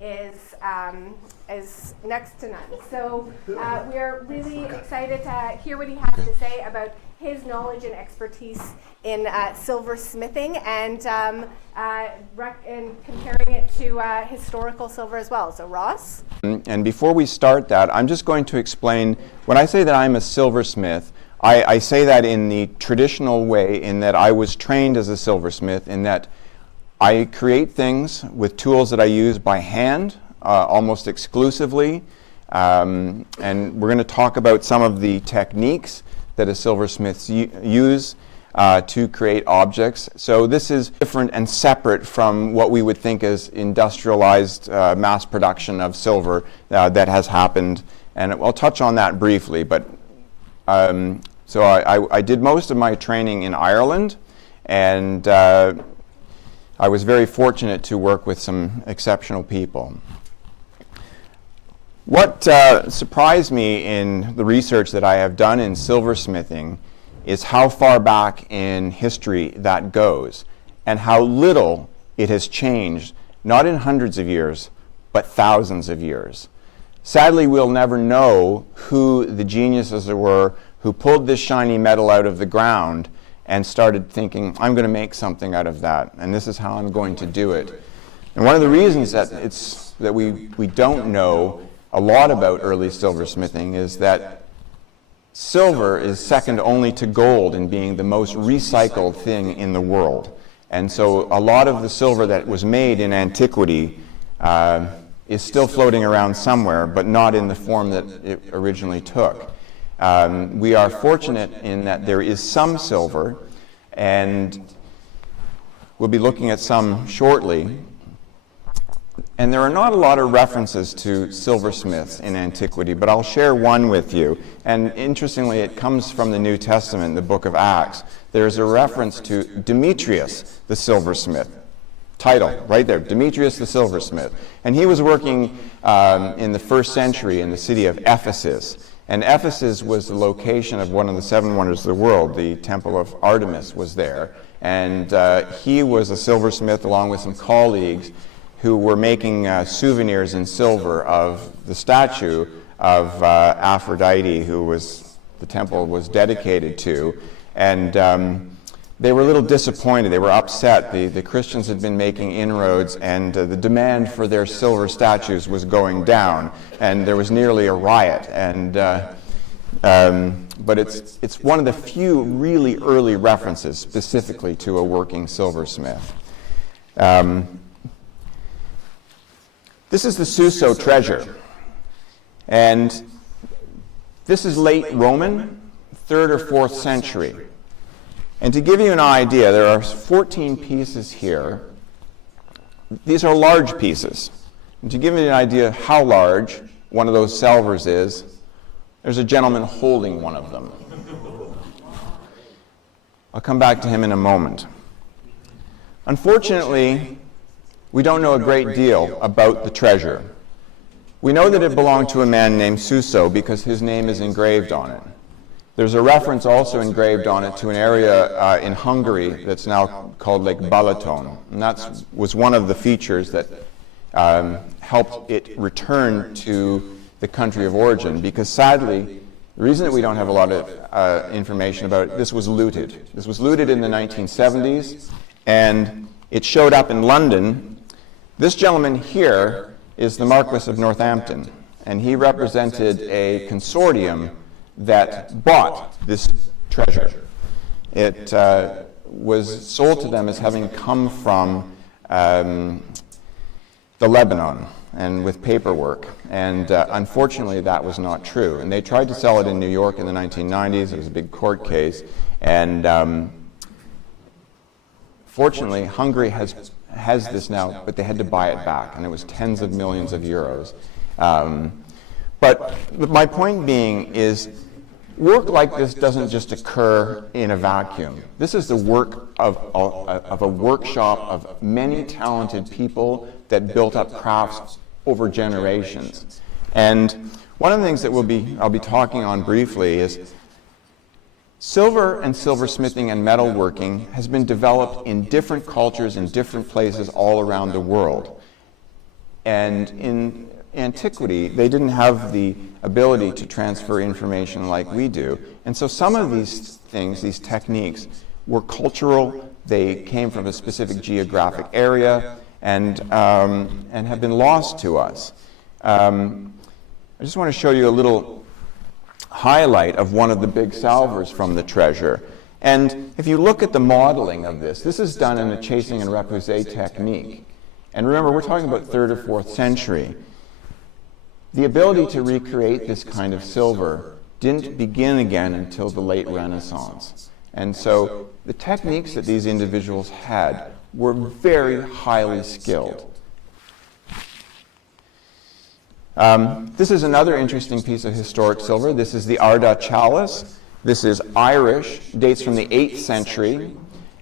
is next to none. So we're really excited to hear what he has to say about his knowledge and expertise in silversmithing and comparing it to historical silver as well. So Ross? And before we start that, I'm just going to explain, when I say that I'm a silversmith, I say that in the traditional way, in that I was trained as a silversmith, in that I create things with tools that I use by hand, almost exclusively, and we're going to talk about some of the techniques that a silversmith use to create objects. So this is different and separate from what we would think as industrialized mass production of silver that has happened, and I'll touch on that briefly. But so I did most of my training in Ireland, and I was very fortunate to work with some exceptional people. What surprised me in the research that I have done in silversmithing is how far back in history that goes and how little it has changed, not in hundreds of years, but thousands of years. Sadly, we'll never know who the geniuses were who pulled this shiny metal out of the ground and started thinking, I'm going to make something out of that, and this is how I'm going to do it. And one of the reasons that we don't know a lot about early silversmithing is that silver is second only to gold in being the most recycled thing in the world. And so a lot of the silver that was made in antiquity is still floating around somewhere, but not in the form that it originally took. We are fortunate in that there is some silver, and we'll be looking at some shortly. And there are not a lot of references to silversmiths in antiquity, but I'll share one with you. And interestingly, it comes from the New Testament, the book of Acts. There's a reference to Demetrius the silversmith. Title, right there, Demetrius the silversmith. And he was working in the first century in the city of Ephesus. And Ephesus was the location of one of the seven wonders of the world. The temple of Artemis was there. And he was a silversmith along with some colleagues who were making souvenirs in silver of the statue of Aphrodite, who the temple was dedicated to. And they were a little disappointed. They were upset. The Christians had been making inroads, and the demand for their silver statues was going down, and there was nearly a riot. And but it's one of the few really early references specifically to a working silversmith. This is the Suso treasure, and this is late Roman, 3rd or 4th century. And to give you an idea, there are 14 pieces here. These are large pieces. And to give you an idea how large one of those salvers is, there's a gentleman holding one of them. I'll come back to him in a moment. Unfortunately, we don't know a great deal about the treasure. We know that it belonged to a man named Suso because his name is engraved on it. There's a reference also engraved on it to an area in Hungary that's now called Lake Balaton. And that was one of the features that helped it return to the country of origin, because sadly, the reason that we don't have a lot of information about it, this was looted. This was looted in the 1970s, and it showed up in London. This gentleman here is the Marquis of Northampton, and he represented a consortium that bought this treasure. It was sold to them as having come from the Lebanon, and with paperwork, and unfortunately that was not true. And they tried to sell it in New York in the 1990s. It was a big court case, and fortunately Hungary has this now, but they had to buy it back, and it was tens of millions of euros. But my point being is, work like this doesn't just occur in a vacuum. This is the work of a workshop of many talented people that built up crafts over generations. And one of the things that I'll be talking on briefly is silver and silversmithing and metalworking has been developed in different cultures in different places all around the world. And in antiquity, they didn't have the ability to transfer information like we do. And so some of these things, these techniques, were cultural. They came from a specific geographic area and have been lost to us. I just want to show you a little highlight of one of the big salvers from the treasure. And if you look at the modeling of this, this is done in a chasing and repoussé technique. And remember, we're talking about 3rd or 4th century. The ability to recreate this kind of silver didn't begin again until the late Renaissance. And so the techniques that these individuals had were very highly skilled. This is another interesting piece of historic silver. This is the Ardagh chalice. This is Irish, dates from the 8th century.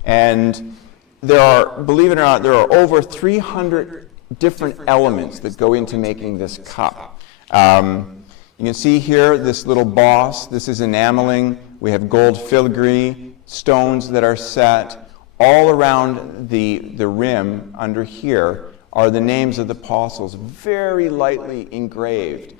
And there are, believe it or not, there are over 300 different elements that go into making this cup. You can see here this little boss. This is enameling. We have gold filigree, stones that are set. All around the rim under here are the names of the apostles, very lightly engraved.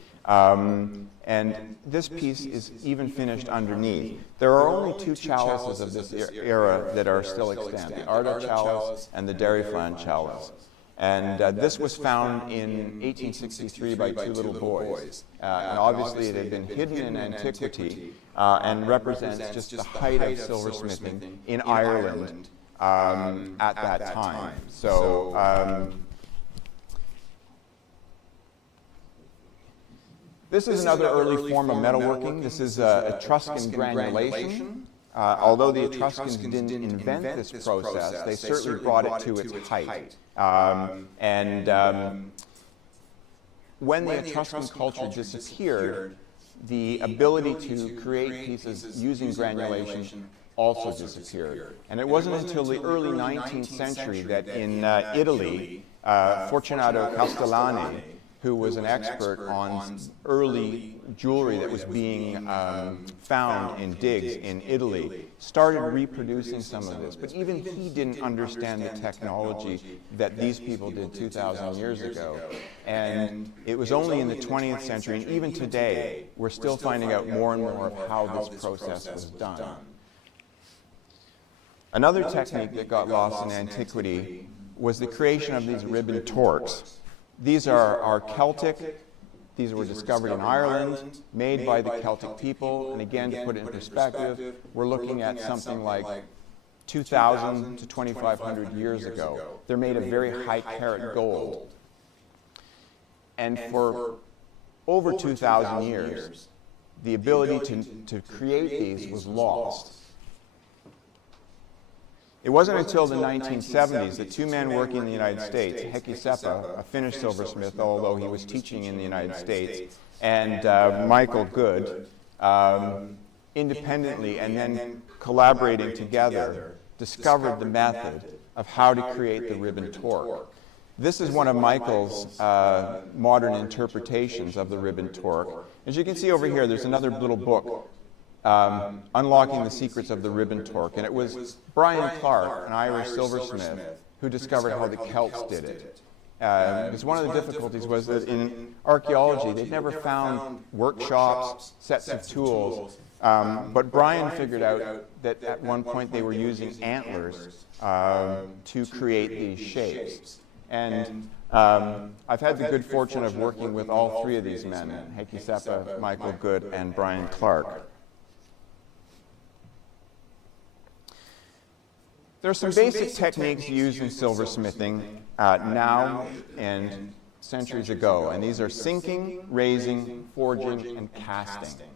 And this piece is even finished underneath. There are only 2 chalices of this era that are still extant, the Ardagh chalice and the Derryflan chalice. And this was found in 1863 by 2 little boys. And obviously it had been hidden in antiquity and represents just the height of silversmithing in Ireland at that time. So this is another early form of metalworking. This is Etruscan granulation. Although the Etruscans didn't invent this process, they certainly brought it to its height. When the Etruscan culture disappeared, the ability to create pieces using granulation also disappeared. And it wasn't until the early 19th century that in Italy, Fortunato Castellani, who was an expert on early jewelry that was being found in digs in Italy, started reproducing some of this. But even he didn't understand the technology that these people did 2,000 years ago. And it was only in the 20th century, and even today, we're still finding out more and more of how this process was done. Another technique that got lost in antiquity was the creation of these ribbon torques. These are Celtic. These were discovered in Ireland, made by the Celtic people. And again, to put it in perspective, we're looking at something like 2,000 to 2,500 years ago. They're made of very high carat gold. And for over 2,000 years, the ability to create these was lost. It wasn't until the 1970s that 2 men working in the United States, Heikki Seppä, a Finnish silversmith, although he was teaching in the United States, and Michael Good, independently and then collaborating together, discovered the method of how to create the ribbon torque. This is one of Michael's modern interpretations of the ribbon torque. As you can see over here, there's another little book, Unlocking the Secrets of the Ribbon Torque. And it was Brian Clark, an Irish silversmith, who discovered how the Celts did it. Because one of the difficulties was that in archaeology, they'd never found workshops, sets of tools. But Brian figured out that at one point they were using antlers to create these shapes. And I've had the good fortune of working with all 3 of these men, Heikki Seppä, Michael Good, and Brian Clark. There are some basic techniques used in silversmithing now and centuries ago, and these are sinking, raising, forging, and casting.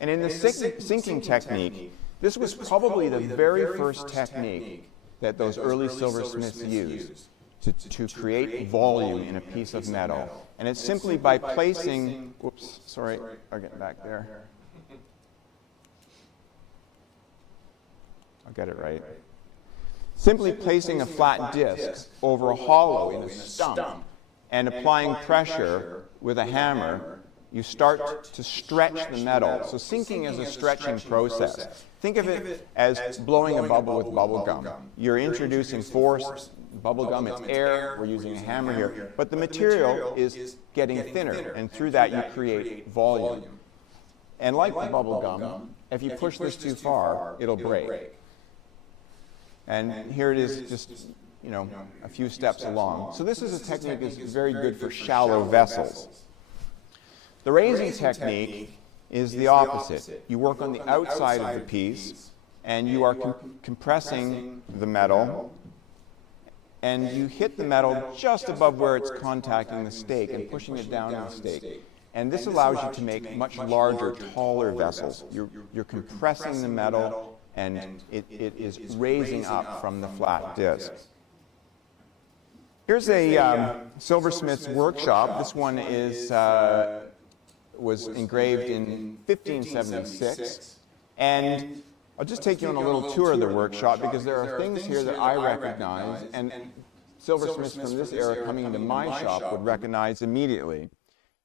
And in the sinking technique, this was probably the very first technique that those early silversmiths used to create volume in a piece of metal. And it's simply by placing, whoops, sorry, I'll get back there. I'll get it right. Simply placing a flat disc over a hollow in a stump and applying pressure with a hammer, you start to stretch the metal. So sinking is a stretching process. Think of it as blowing a bubble with bubble gum. You're introducing force bubble gum, it's air, we're using a hammer here, but the material is getting thinner, and through that you create volume. And like the bubble gum, if you push this too far, it'll break. And here it is, just a few steps along. So this is a technique that's very good for shallow vessels. The raising technique is the opposite. You work on the outside of the piece, and you are compressing the metal, and you hit the metal just above where it's contacting the stake and pushing it down the stake. And this allows you to make much larger, taller vessels. You're compressing the metal, and it is raising up from the flat disc. Here's a silversmith's workshop. This one was engraved in 1576, and I'll just take you on a little tour of the workshop because there are things here that I recognize, and silversmiths from this era coming into my shop would recognize immediately.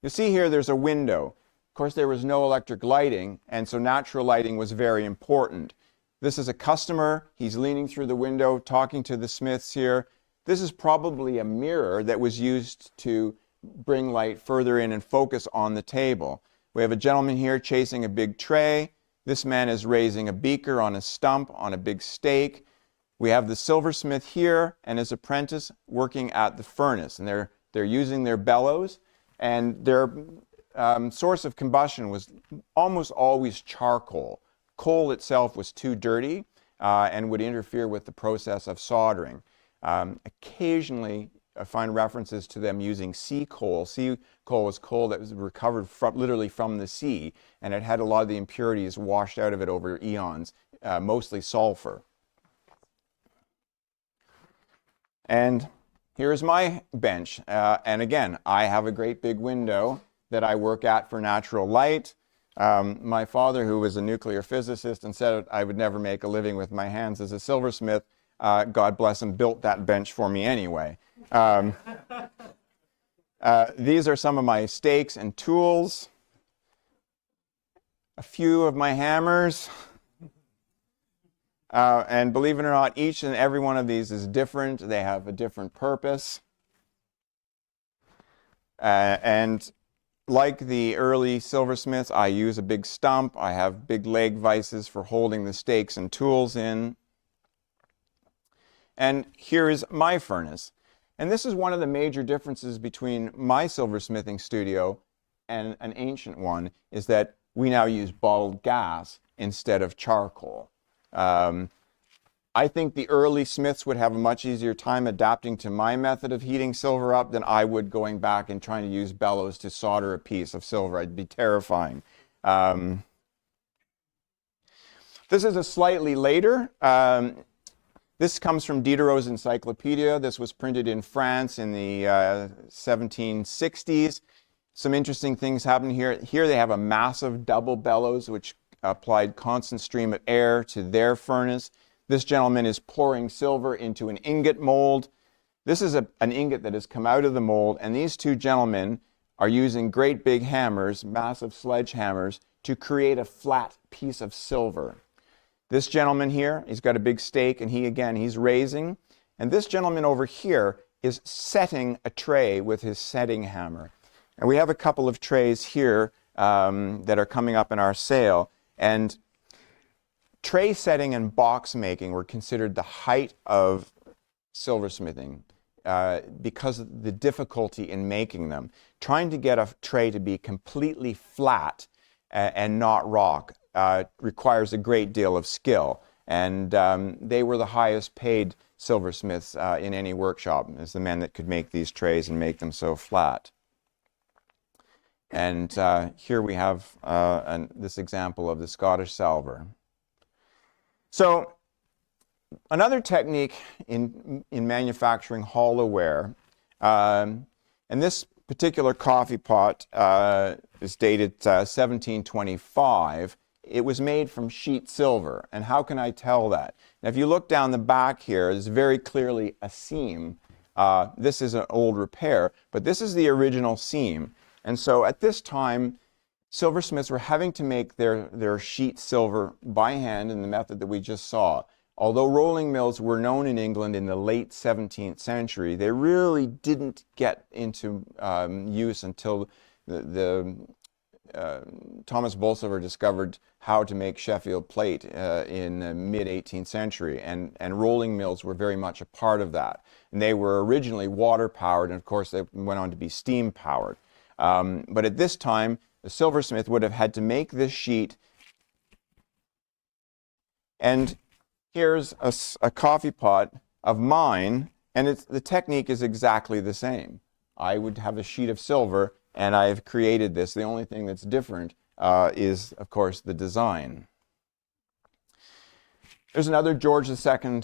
You see here there's a window. Of course, there was no electric lighting, and so natural lighting was very important. This is a customer. He's leaning through the window, talking to the smiths here. This is probably a mirror that was used to bring light further in and focus on the table. We have a gentleman here chasing a big tray. This man is raising a beaker on a stump on a big stake. We have the silversmith here and his apprentice working at the furnace, and they're using their bellows, and their source of combustion was almost always charcoal. Coal itself was too dirty and would interfere with the process of soldering. Occasionally, I find references to them using sea coal. Sea coal was coal that was recovered literally from the sea, and it had a lot of the impurities washed out of it over eons, mostly sulfur. And here's my bench. And again, I have a great big window that I work at for natural light. My father, who was a nuclear physicist and said I would never make a living with my hands as a silversmith, God bless him, built that bench for me anyway. These are some of my stakes and tools. A few of my hammers. And believe it or not, each and every one of these is different. They have a different purpose. And like the early silversmiths, I use a big stump. I have big leg vices for holding the stakes and tools in. And here is my furnace. And this is one of the major differences between my silversmithing studio and an ancient one, is that we now use bottled gas instead of charcoal. I think the early smiths would have a much easier time adapting to my method of heating silver up than I would going back and trying to use bellows to solder a piece of silver. It'd be terrifying. This is a slightly later. This comes from Diderot's Encyclopedia. This was printed in France in the 1760s. Some interesting things happen here. Here they have a massive double bellows which applied constant stream of air to their furnace. This gentleman is pouring silver into an ingot mold. This is an ingot that has come out of the mold, and these two gentlemen are using great big hammers, massive sledgehammers, to create a flat piece of silver. This gentleman here, he's got a big stake, and he's raising. And this gentleman over here is setting a tray with his setting hammer. And we have a couple of trays here that are coming up in our sale. And tray setting and box making were considered the height of silversmithing because of the difficulty in making them. Trying to get a tray to be completely flat and not rock requires a great deal of skill. And they were the highest paid silversmiths in any workshop, as the men that could make these trays and make them so flat. And here we have this example of the Scottish salver. So another technique in manufacturing hollowware, and this particular coffee pot is dated 1725. It was made from sheet silver. And how can I tell that? Now, if you look down the back here, there's very clearly a seam. This is an old repair, but this is the original seam. And so at this time, silversmiths were having to make their sheet silver by hand in the method that we just saw. although rolling mills were known in England in the late 17th century, they really didn't get into use until Thomas Bolsover discovered how to make Sheffield plate in the mid-18th century, and rolling mills were very much a part of that. And they were originally water-powered, and of course they went on to be steam-powered. But at this time, the silversmith would have had to make this sheet, and here's a coffee pot of mine, and the technique is exactly the same. I would have a sheet of silver, and I've created this. The only thing that's different is, of course, the design. There's another George II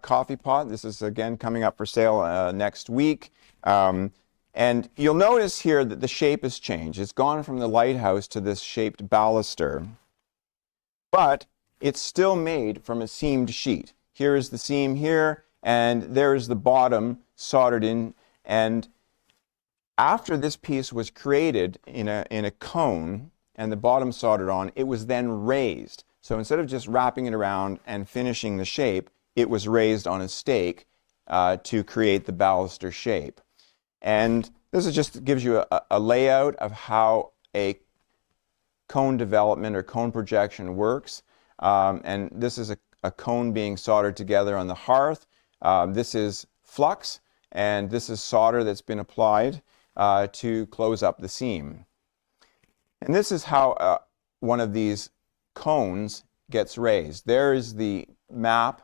coffee pot. This is, again, coming up for sale next week. And you'll notice here that the shape has changed. It's gone from the lighthouse to this shaped baluster. But it's still made from a seamed sheet. Here is the seam here, and there is the bottom soldered in. And after this piece was created in a cone and the bottom soldered on, it was then raised. So instead of just wrapping it around and finishing the shape, it was raised on a stake to create the baluster shape. And this is just gives you a layout of how a cone development or cone projection works. And this is a cone being soldered together on the hearth. This is flux, and this is solder that's been applied to close up the seam. And this is how one of these cones gets raised. There is the map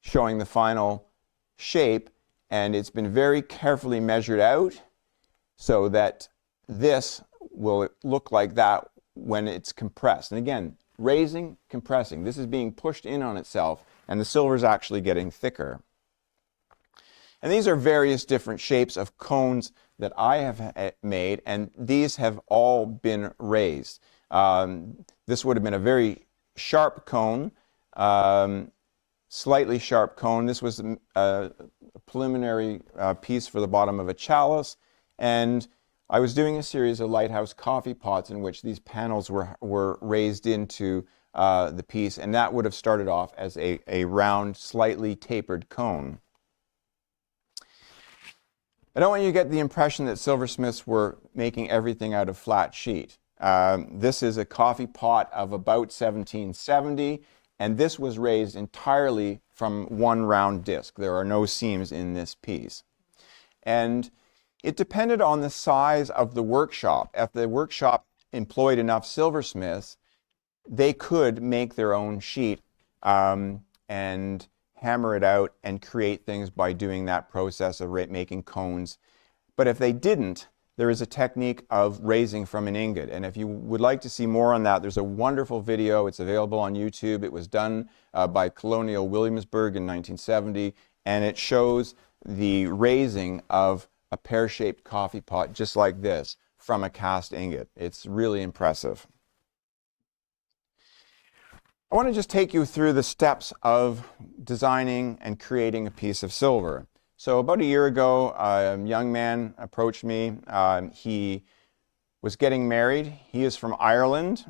showing the final shape, and it's been very carefully measured out so that this will look like that when it's compressed. And again, raising, compressing. This is being pushed in on itself, and the silver is actually getting thicker. And these are various different shapes of cones that I have made, and these have all been raised. This would have been a very sharp cone, slightly sharp cone. This was a preliminary piece for the bottom of a chalice, and I was doing a series of lighthouse coffee pots in which these panels were raised into the piece, and that would have started off as a round, slightly tapered cone. I don't want you to get the impression that silversmiths were making everything out of flat sheet. This is a coffee pot of about 1770, and this was raised entirely from one round disc. There are no seams in this piece. And it depended on the size of the workshop. If the workshop employed enough silversmiths, they could make their own sheet and hammer it out and create things by doing that process of making cones. But if they didn't, there is a technique of raising from an ingot. And if you would like to see more on that, there's a wonderful video. It's available on YouTube. It was done by Colonial Williamsburg in 1970, and it shows the raising of a pear-shaped coffee pot just like this from a cast ingot. It's really impressive. I want to just take you through the steps of designing and creating a piece of silver. So about a year ago, a young man approached me. He was getting married. He is from Ireland.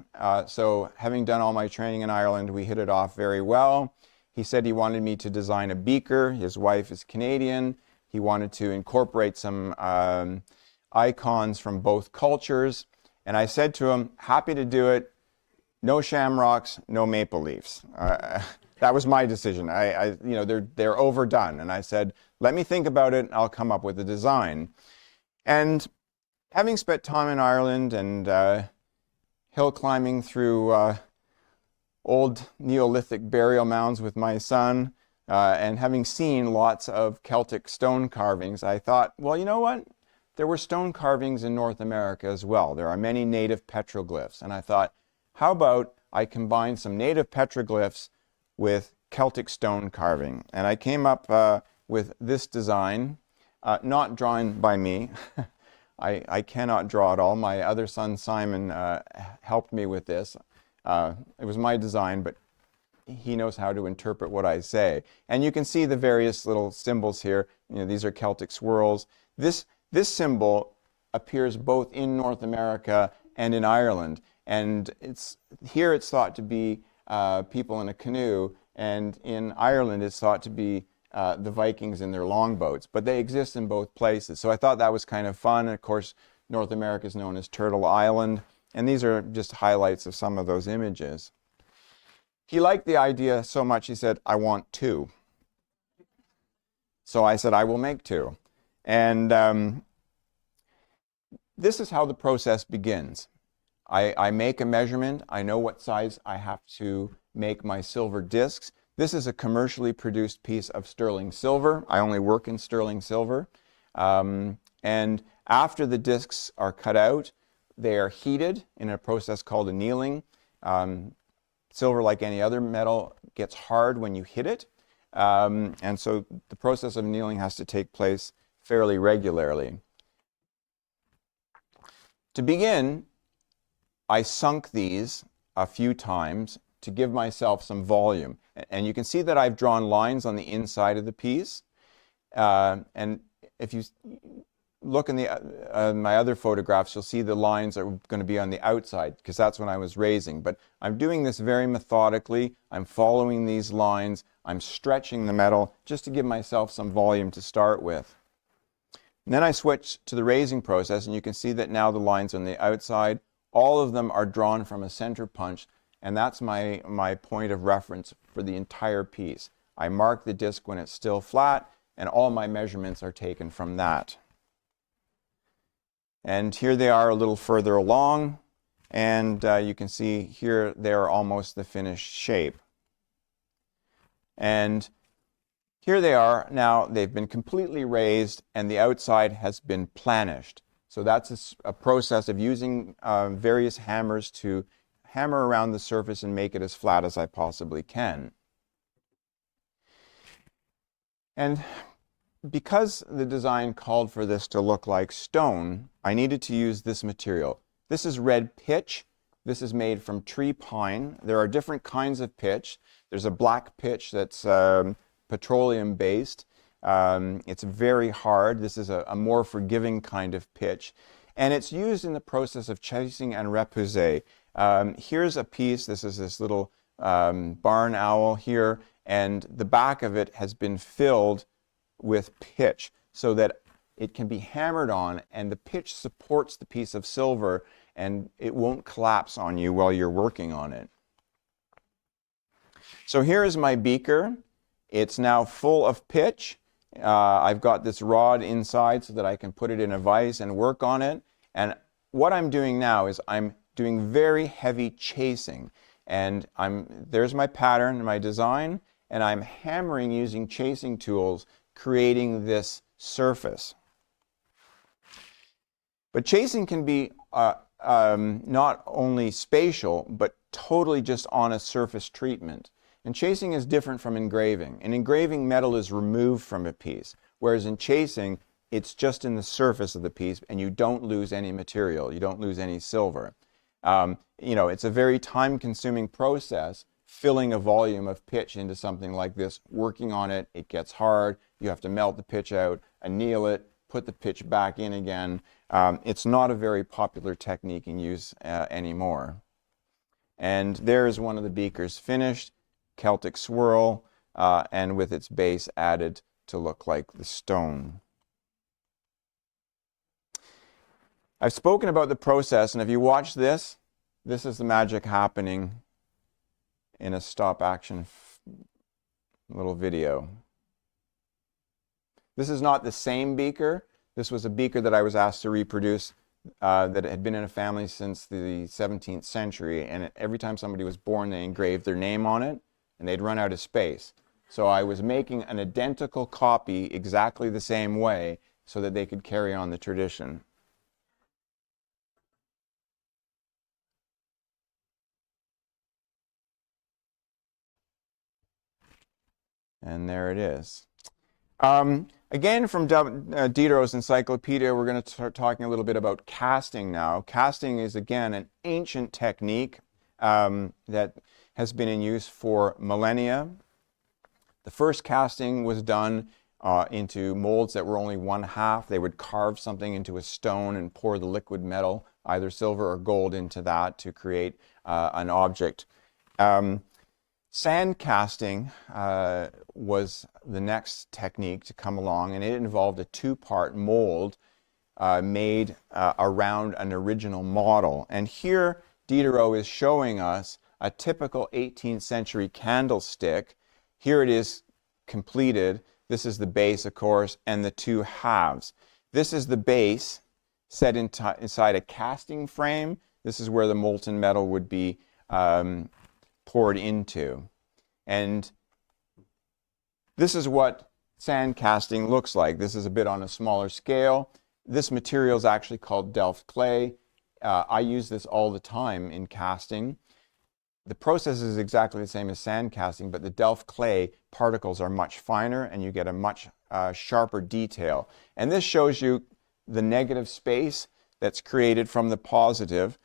So having done all my training in Ireland, we hit it off very well. He said he wanted me to design a beaker. His wife is Canadian. He wanted to incorporate some icons from both cultures. And I said to him, happy to do it. No shamrocks, no maple leaves. That was my decision. You know, they're overdone. And I said, let me think about it, and I'll come up with a design. And having spent time in Ireland and hill climbing through old Neolithic burial mounds with my son, and having seen lots of Celtic stone carvings, I thought, well, you know what? There were stone carvings in North America as well. There are many native petroglyphs. And I thought, how about I combine some native petroglyphs with Celtic stone carving? And I came up with this design, not drawn by me. I cannot draw at all. My other son, Simon, helped me with this. It was my design, but he knows how to interpret what I say. And you can see the various little symbols here. You know, these are Celtic swirls. This symbol appears both in North America and in Ireland. And here it's thought to be people in a canoe, and in Ireland it's thought to be the Vikings in their longboats, but they exist in both places. So I thought that was kind of fun. And of course, North America is known as Turtle Island, and these are just highlights of some of those images. He liked the idea so much, he said, "I want two." So I said, "I will make two." And this is how the process begins. I make a measurement. I know what size I have to make my silver discs. This is a commercially produced piece of sterling silver. I only work in sterling silver. And after the discs are cut out, they are heated in a process called annealing. Silver, like any other metal, gets hard when you hit it. And so the process of annealing has to take place fairly regularly. To begin, I sunk these a few times to give myself some volume. And you can see that I've drawn lines on the inside of the piece. And if you look in my other photographs, you'll see the lines are going to be on the outside, because that's when I was raising. But I'm doing this very methodically. I'm following these lines. I'm stretching the metal just to give myself some volume to start with. And then I switch to the raising process, and you can see that now the lines on the outside, all of them are drawn from a center punch, and that's my point of reference for the entire piece. I mark the disc when it's still flat, and all my measurements are taken from that. And here they are a little further along, and you can see here they're almost the finished shape. And here they are now. They've been completely raised, and the outside has been planished. So that's a process of using various hammers to hammer around the surface and make it as flat as I possibly can. And because the design called for this to look like stone, I needed to use this material. This is red pitch. This is made from tree pine. There are different kinds of pitch. There's a black pitch that's petroleum based. It's very hard. This is a more forgiving kind of pitch. And it's used in the process of chasing and repoussé. Here's a piece. This is this little barn owl here. And the back of it has been filled with pitch so that it can be hammered on, and the pitch supports the piece of silver, and it won't collapse on you while you're working on it. So here is my beaker. It's now full of pitch. I've got this rod inside so that I can put it in a vise and work on it. And what I'm doing now is I'm doing very heavy chasing. And there's my pattern and my design, and I'm hammering using chasing tools, creating this surface. But chasing can be not only spatial, but totally just on a surface treatment. And chasing is different from engraving. In engraving, metal is removed from a piece, whereas in chasing, it's just in the surface of the piece, and you don't lose any material. You don't lose any silver. It's a very time-consuming process, filling a volume of pitch into something like this. Working on it, it gets hard. You have to melt the pitch out, anneal it, put the pitch back in again. It's not a very popular technique in use anymore. And there's one of the beakers finished, Celtic swirl, and with its base added to look like the stone. I've spoken about the process, and if you watch this, this is the magic happening in a stop-action little video. This is not the same beaker. This was a beaker that I was asked to reproduce that had been in a family since the 17th century, and every time somebody was born, they engraved their name on it, and they'd run out of space. So I was making an identical copy exactly the same way so that they could carry on the tradition. And there it is. Again, from Diderot's encyclopedia, we're going to start talking a little bit about casting now. Casting is, again, an ancient technique that has been in use for millennia. The first casting was done into molds that were only 1/2. They would carve something into a stone and pour the liquid metal, either silver or gold, into that to create an object. Sand casting was the next technique to come along, and it involved a two-part mold made around an original model. And here Diderot is showing us a typical 18th century candlestick. Here it is completed. This is the base, of course, and the two halves. This is the base set inside a casting frame. This is where the molten metal would be poured into. And this is what sand casting looks like. This is a bit on a smaller scale. This material is actually called Delft clay. I use this all the time in casting. The process is exactly the same as sand casting, but the Delft clay particles are much finer and you get a much sharper detail. And this shows you the negative space that's created from the positive.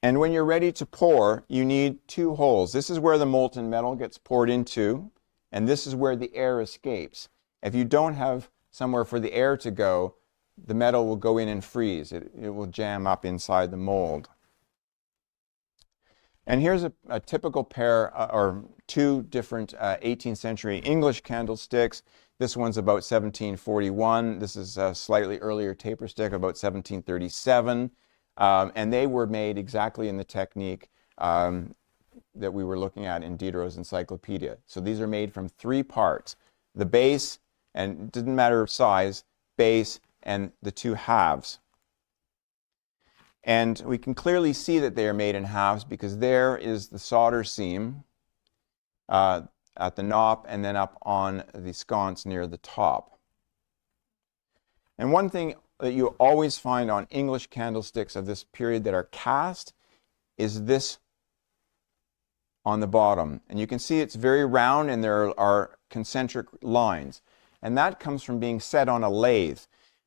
And when you're ready to pour, you need two holes. This is where the molten metal gets poured into, and this is where the air escapes. If you don't have somewhere for the air to go, the metal will go in and freeze. It will jam up inside the mold. And here's a typical pair, or two different 18th century English candlesticks. This one's about 1741. This is a slightly earlier taper stick, about 1737. And they were made exactly in the technique that we were looking at in Diderot's encyclopedia. So these are made from three parts: the base, and it didn't matter size, base, and the two halves. And we can clearly see that they are made in halves because there is the solder seam at the knob and then up on the sconce near the top. And one thing that you always find on English candlesticks of this period that are cast is this on the bottom. And you can see it's very round and there are concentric lines. And that comes from being set on a lathe.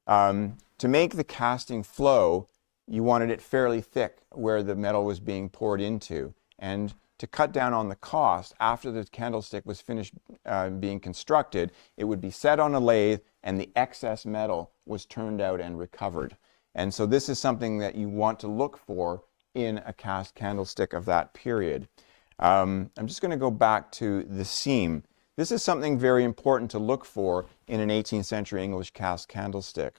To make the casting flow, you wanted it fairly thick where the metal was being poured into. And to cut down on the cost, after the candlestick was finished being constructed, it would be set on a lathe and the excess metal was turned out and recovered. And so this is something that you want to look for in a cast candlestick of that period. I'm just going to go back to the seam. This is something very important to look for in an 18th century English cast candlestick.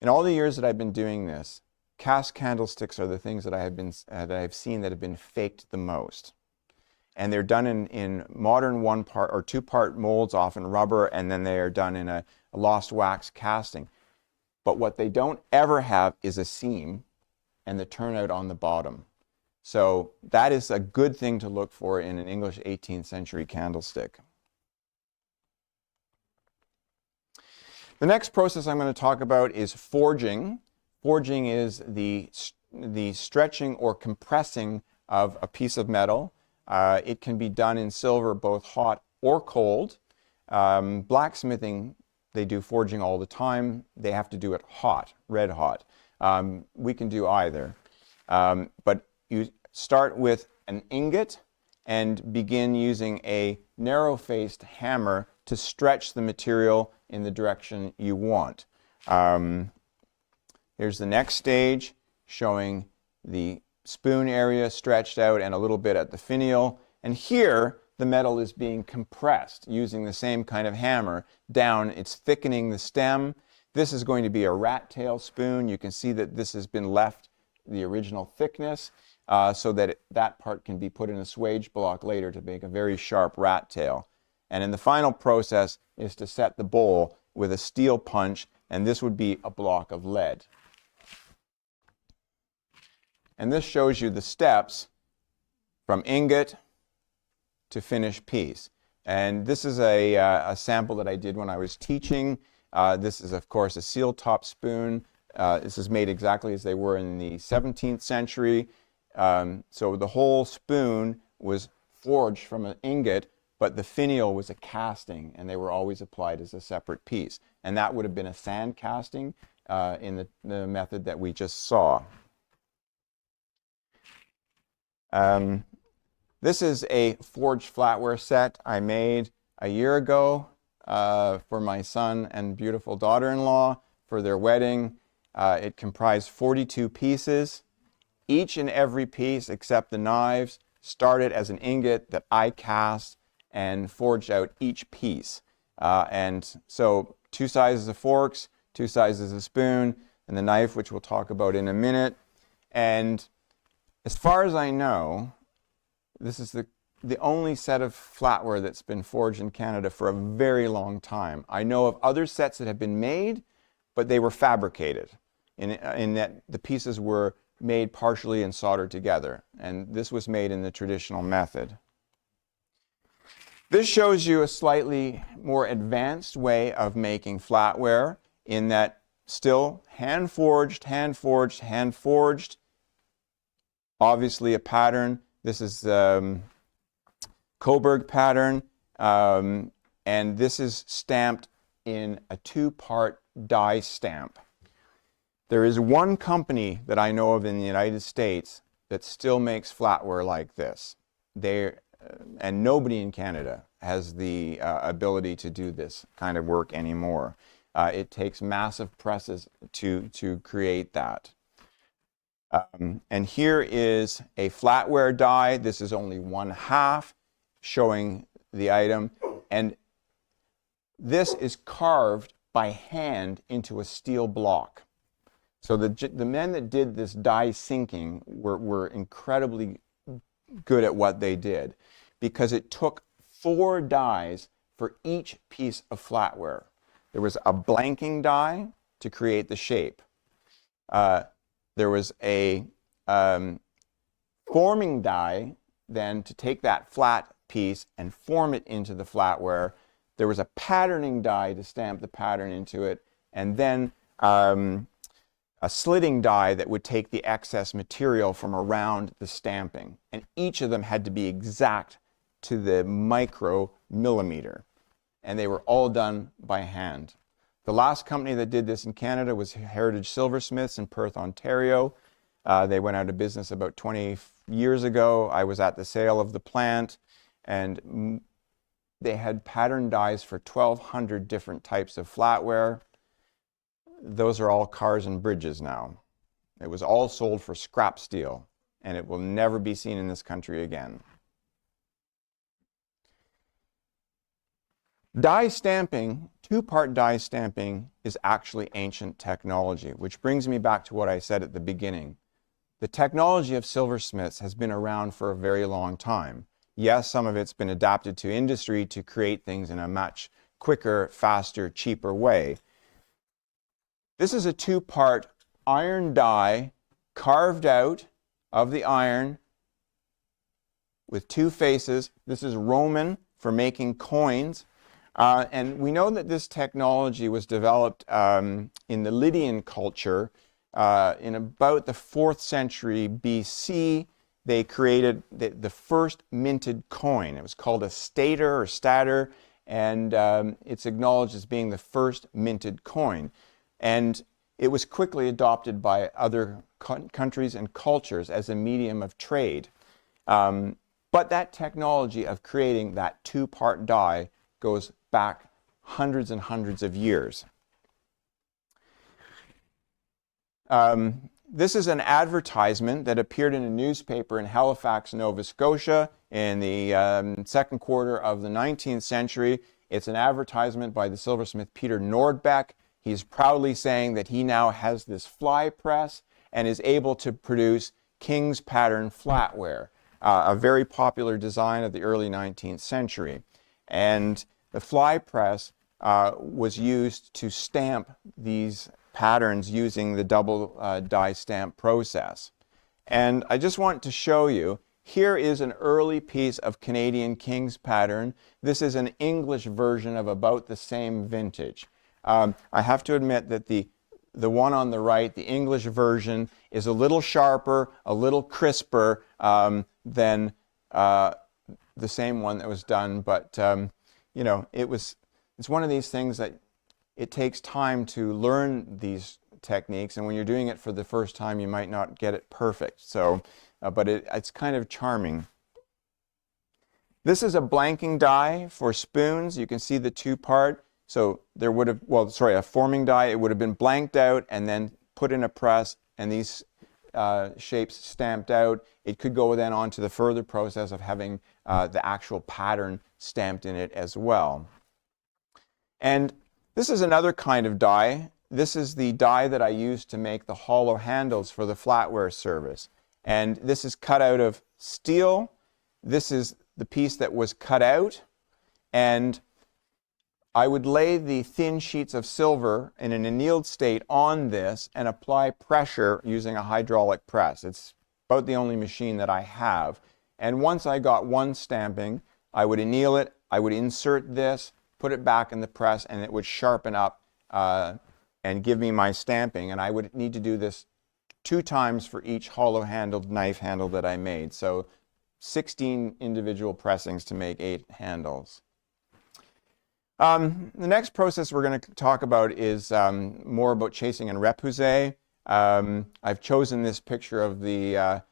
In all the years that I've been doing this, cast candlesticks are the things that I've seen that have been faked the most. And they're done in modern one-part or two-part molds, often rubber, and then they are done in a lost wax casting. But what they don't ever have is a seam and the turnout on the bottom. So that is a good thing to look for in an English 18th century candlestick. The next process I'm going to talk about is forging. Forging is the stretching or compressing of a piece of metal. It can be done in silver both hot or cold. Blacksmithing, they do forging all the time. They have to do it hot, red hot. We can do either. But you start with an ingot and begin using a narrow-faced hammer to stretch the material in the direction you want. Here's the next stage, showing the spoon area stretched out and a little bit at the finial. And here, the metal is being compressed using the same kind of hammer down. It's thickening the stem. This is going to be a rat tail spoon. You can see that this has been left the original thickness so that that part can be put in a swage block later to make a very sharp rat tail. And in the final process is to set the bowl with a steel punch, and this would be a block of lead. And this shows you the steps from ingot to finished piece. And this is a sample that I did when I was teaching. This is, of course, a seal top spoon. This is made exactly as they were in the 17th century. So the whole spoon was forged from an ingot, but the finial was a casting, and they were always applied as a separate piece. And that would have been a sand casting in the method that we just saw. This is a forged flatware set I made a year ago for my son and beautiful daughter-in-law for their wedding. It comprised 42 pieces. Each and every piece, except the knives, started as an ingot that I cast and forged out each piece. And so 2 sizes of forks, 2 sizes of spoon, and the knife, which we'll talk about in a minute. And as far as I know, this is the only set of flatware that's been forged in Canada for a very long time. I know of other sets that have been made, but they were fabricated in that the pieces were made partially and soldered together. And this was made in the traditional method. This shows you a slightly more advanced way of making flatware, in that still hand forged, hand forged, hand forged. Obviously a pattern. This is Coburg pattern, and this is stamped in a 2-part die stamp. There is one company that I know of in the United States that still makes flatware like this. And nobody in Canada has the ability to do this kind of work anymore. It takes massive presses to create that. And here is a flatware die. This is only 1/2 showing the item. And this is carved by hand into a steel block. So the men that did this die sinking were incredibly good at what they did, because it took 4 dies for each piece of flatware. There was a blanking die to create the shape. There was a forming die then to take that flat piece and form it into the flatware. There was a patterning die to stamp the pattern into it, and then a slitting die that would take the excess material from around the stamping. And each of them had to be exact to the micromillimeter. And they were all done by hand. The last company that did this in Canada was Heritage Silversmiths in Perth, Ontario. They went out of business about 20 years ago. I was at the sale of the plant, and they had pattern dies for 1,200 different types of flatware. Those are all cars and bridges now. It was all sold for scrap steel, and it will never be seen in this country again. Die stamping, 2-part die stamping, is actually ancient technology, which brings me back to what I said at the beginning. The technology of silversmiths has been around for a very long time. Yes, some of it's been adapted to industry to create things in a much quicker, faster, cheaper way. This is a 2-part iron die carved out of the iron with 2 faces. This is Roman for making coins. And we know that this technology was developed in the Lydian culture. In about the 4th century BC, they created the first minted coin. It was called a stater or stater, and it's acknowledged as being the first minted coin. And it was quickly adopted by other countries and cultures as a medium of trade. But that technology of creating that 2-part die goes back hundreds and hundreds of years. This is an advertisement that appeared in a newspaper in Halifax, Nova Scotia in the 2nd quarter of the 19th century. It's an advertisement by the silversmith Peter Nordbeck. He's proudly saying that he now has this fly press and is able to produce King's pattern flatware, a very popular design of the early 19th century. And the fly press was used to stamp these patterns using the double die stamp process. And I just want to show you, here is an early piece of Canadian King's pattern. This is an English version of about the same vintage. I have to admit that the one on the right, the English version, is a little sharper, a little crisper than the same one that was done. But you know, it's one of these things that it takes time to learn these techniques, and when you're doing it for the first time, you might not get it perfect. So, but it's kind of charming. This is a blanking die for spoons. You can see the 2-part. So there would have, a forming die. It would have been blanked out and then put in a press, and these shapes stamped out. It could go then on to the further process of having the actual pattern stamped in it as well. And this is another kind of die. This is the die that I used to make the hollow handles for the flatware service. And this is cut out of steel. This is the piece that was cut out. And I would lay the thin sheets of silver in an annealed state on this and apply pressure using a hydraulic press. It's about the only machine that I have. And once I got one stamping, I would anneal it, I would insert this, put it back in the press, and it would sharpen up and give me my stamping. And I would need to do this 2 times for each hollow-handled knife handle that I made. So 16 individual pressings to make 8 handles. The next process we're going to talk about is more about chasing and repoussé. I've chosen this picture of the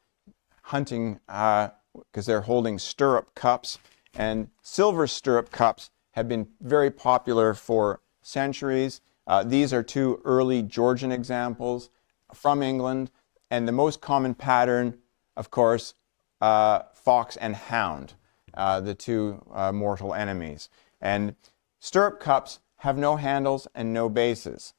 hunting because they're holding stirrup cups. And silver stirrup cups have been very popular for centuries. These are 2 early Georgian examples from England. And the most common pattern, of course, fox and hound, the 2 mortal enemies. And stirrup cups have no handles and no bases.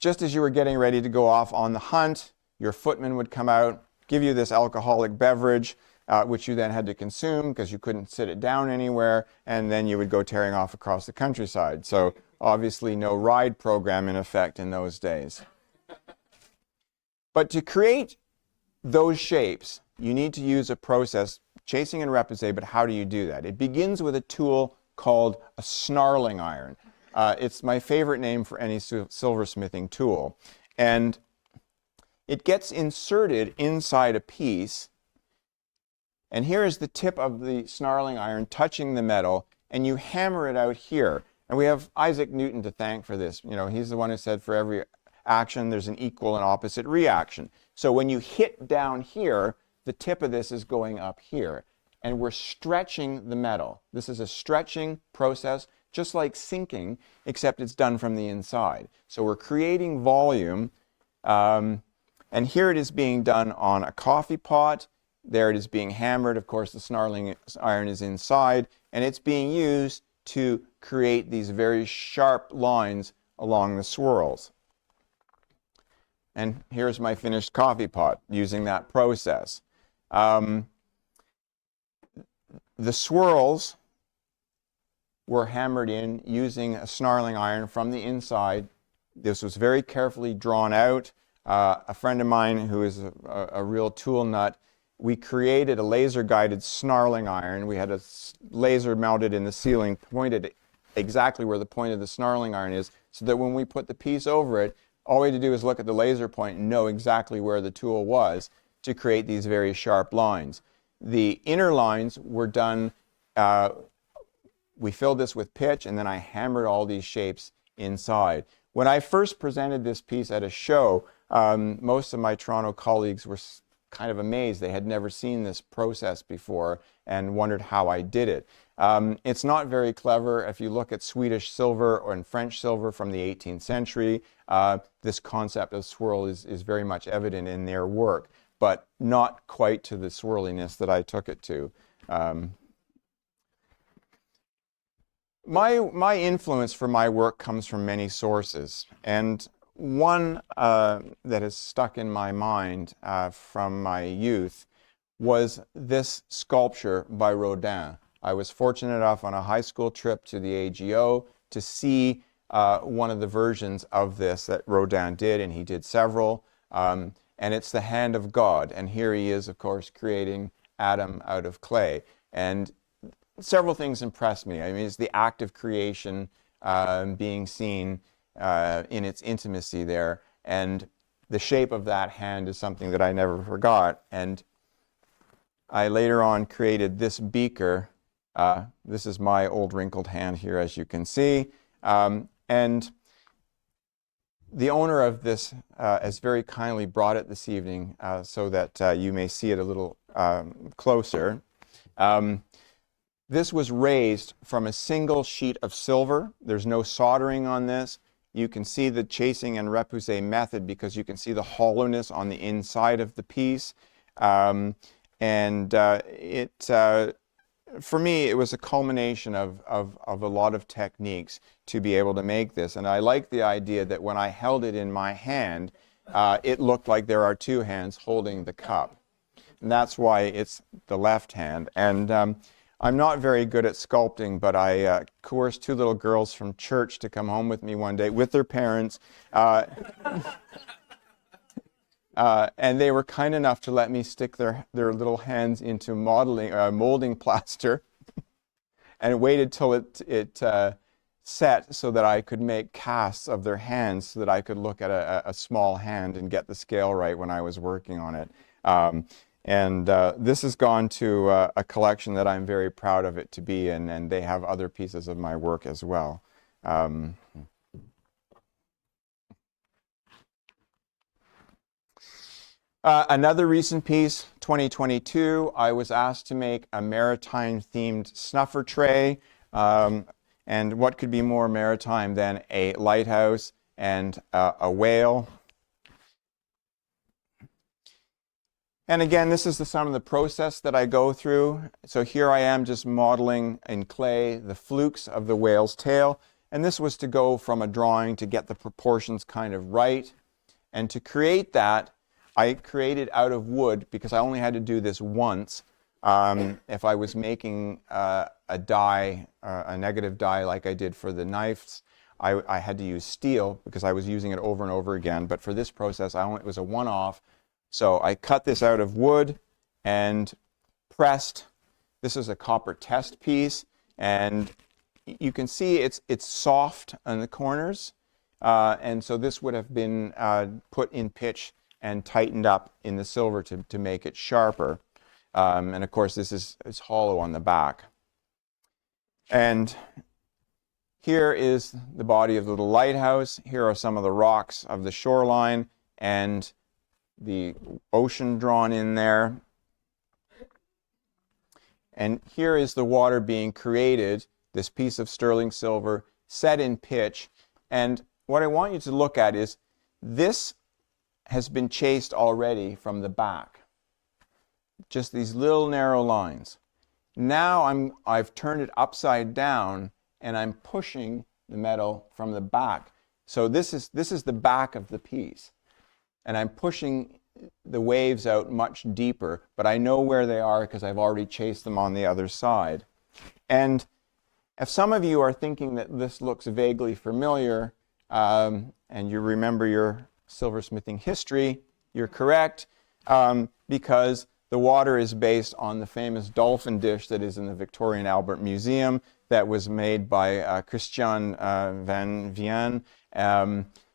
Just as you were getting ready to go off on the hunt, your footman would come out, give you this alcoholic beverage, which you then had to consume because you couldn't sit it down anywhere, and then you would go tearing off across the countryside. So obviously no ride program in effect in those days. But to create those shapes, you need to use a process, chasing and repoussé, but how do you do that? It begins with a tool called a snarling iron. It's my favorite name for any silversmithing tool. And it gets inserted inside a piece. And here is the tip of the snarling iron touching the metal, and you hammer it out here. And we have Isaac Newton to thank for this. You know, he's the one who said for every action there's an equal and opposite reaction. So when you hit down here, the tip of this is going up here. And we're stretching the metal. This is a stretching process, just like sinking, except it's done from the inside. So we're creating volume, and here it is being done on a coffee pot. There it is being hammered. Of course, the snarling iron is inside, and it's being used to create these very sharp lines along the swirls. And here's my finished coffee pot using that process. The swirls were hammered in using a snarling iron from the inside. This was very carefully drawn out. A friend of mine who is a real tool nut, we created a laser-guided snarling iron. We had a laser mounted in the ceiling, pointed exactly where the point of the snarling iron is, so that when we put the piece over it, all we had to do is look at the laser point and know exactly where the tool was to create these very sharp lines. The inner lines were done, we filled this with pitch, and then I hammered all these shapes inside. When I first presented this piece at a show, most of my Toronto colleagues were kind of amazed. They had never seen this process before and wondered how I did it. It's not very clever. If you look at Swedish silver or French silver from the 18th century, this concept of swirl is very much evident in their work, but not quite to the swirliness that I took it to. My influence for my work comes from many sources, and one that has stuck in my mind from my youth was this sculpture by Rodin. I was fortunate enough on a high school trip to the AGO to see one of the versions of this that Rodin did, and he did several. And it's the hand of God. And here he is, of course, creating Adam out of clay. And several things impressed me. I mean, it's the act of creation being seen in its intimacy there. And the shape of that hand is something that I never forgot. And I later on created this beaker. This is my old wrinkled hand here, as you can see. And the owner of this has very kindly brought it this evening so that you may see it a little closer. This was raised from a single sheet of silver. There's no soldering on this. You can see the chasing and repoussé method because you can see the hollowness on the inside of the piece. For me, it was a culmination of a lot of techniques to be able to make this. And I like the idea that when I held it in my hand, it looked like there are two hands holding the cup. And that's why it's the left hand. And I'm not very good at sculpting, but I coerced two little girls from church to come home with me one day with their parents. And they were kind enough to let me stick their little hands into molding plaster and waited till it set so that I could make casts of their hands so that I could look at a small hand and get the scale right when I was working on it. This has gone to a collection that I'm very proud of it to be in, and they have other pieces of my work as well. Another recent piece, 2022, I was asked to make a maritime-themed snuffer tray. And what could be more maritime than a lighthouse and a whale? And again, this is some of the process that I go through. So here I am just modeling in clay the flukes of the whale's tail. And this was to go from a drawing to get the proportions kind of right. And to create that, I created out of wood because I only had to do this once. If I was making a die, a negative die like I did for the knives, I had to use steel because I was using it over and over again. But for this process, it was a one-off. So I cut this out of wood and pressed. This is a copper test piece, and you can see it's soft on the corners. And so this would have been put in pitch and tightened up in the silver to make it sharper. And of course, this is hollow on the back. And here is the body of the little lighthouse. Here are some of the rocks of the shoreline and the ocean drawn in there. And here is the water being created, this piece of sterling silver set in pitch. And what I want you to look at is this has been chased already from the back. Just these little narrow lines. Now I've turned it upside down and I'm pushing the metal from the back. So this is the back of the piece. And I'm pushing the waves out much deeper, but I know where they are because I've already chased them on the other side. And if some of you are thinking that this looks vaguely familiar, and you remember your silversmithing history, you're correct, because the water is based on the famous dolphin dish that is in the Victoria and Albert Museum that was made by Christian van Vien.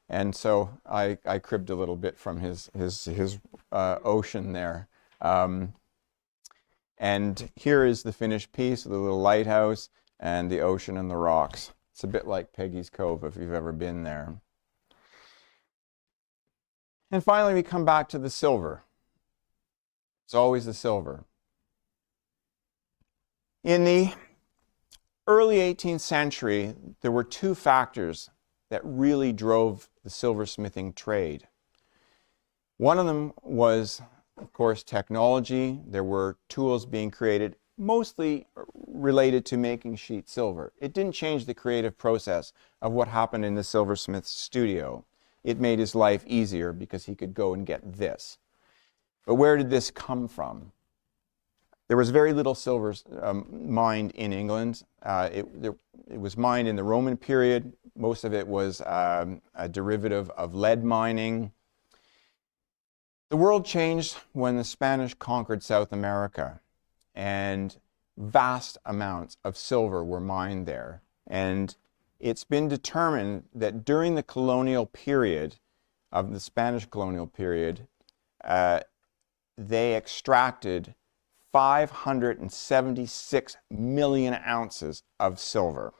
And so I cribbed a little bit from his ocean there. And here is the finished piece of the little lighthouse and the ocean and the rocks. It's a bit like Peggy's Cove if you've ever been there. And finally, we come back to the silver. It's always the silver. In the early 18th century, there were two factors that really drove the silversmithing trade. One of them was, of course, technology. There were tools being created, mostly related to making sheet silver. It didn't change the creative process of what happened in the silversmith's studio. It made his life easier because he could go and get this. But where did this come from? There was very little silver mined in England. It was mined in the Roman period. Most of it was a derivative of lead mining. The world changed when the Spanish conquered South America, and vast amounts of silver were mined there. And it's been determined that during the colonial period, of the Spanish colonial period, they extracted 576 million ounces of silver.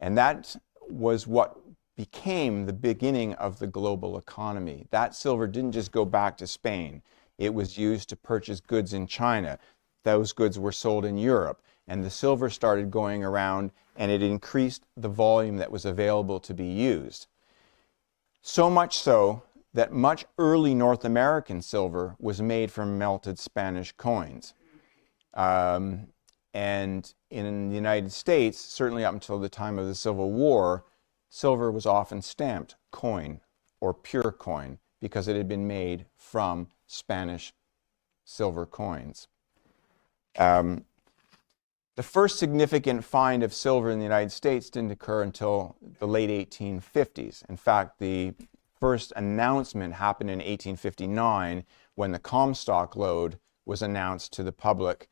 And that was what became the beginning of the global economy. That silver didn't just go back to Spain. It was used to purchase goods in China. Those goods were sold in Europe. and the silver started going around, and it increased the volume that was available to be used. So much so that much early North American silver was made from melted Spanish coins. And in the United States, certainly up until the time of the Civil War, silver was often stamped coin or pure coin because it had been made from Spanish silver coins. The first significant find of silver in the United States didn't occur until the late 1850s. In fact, the first announcement happened in 1859 when the Comstock lode was announced to the public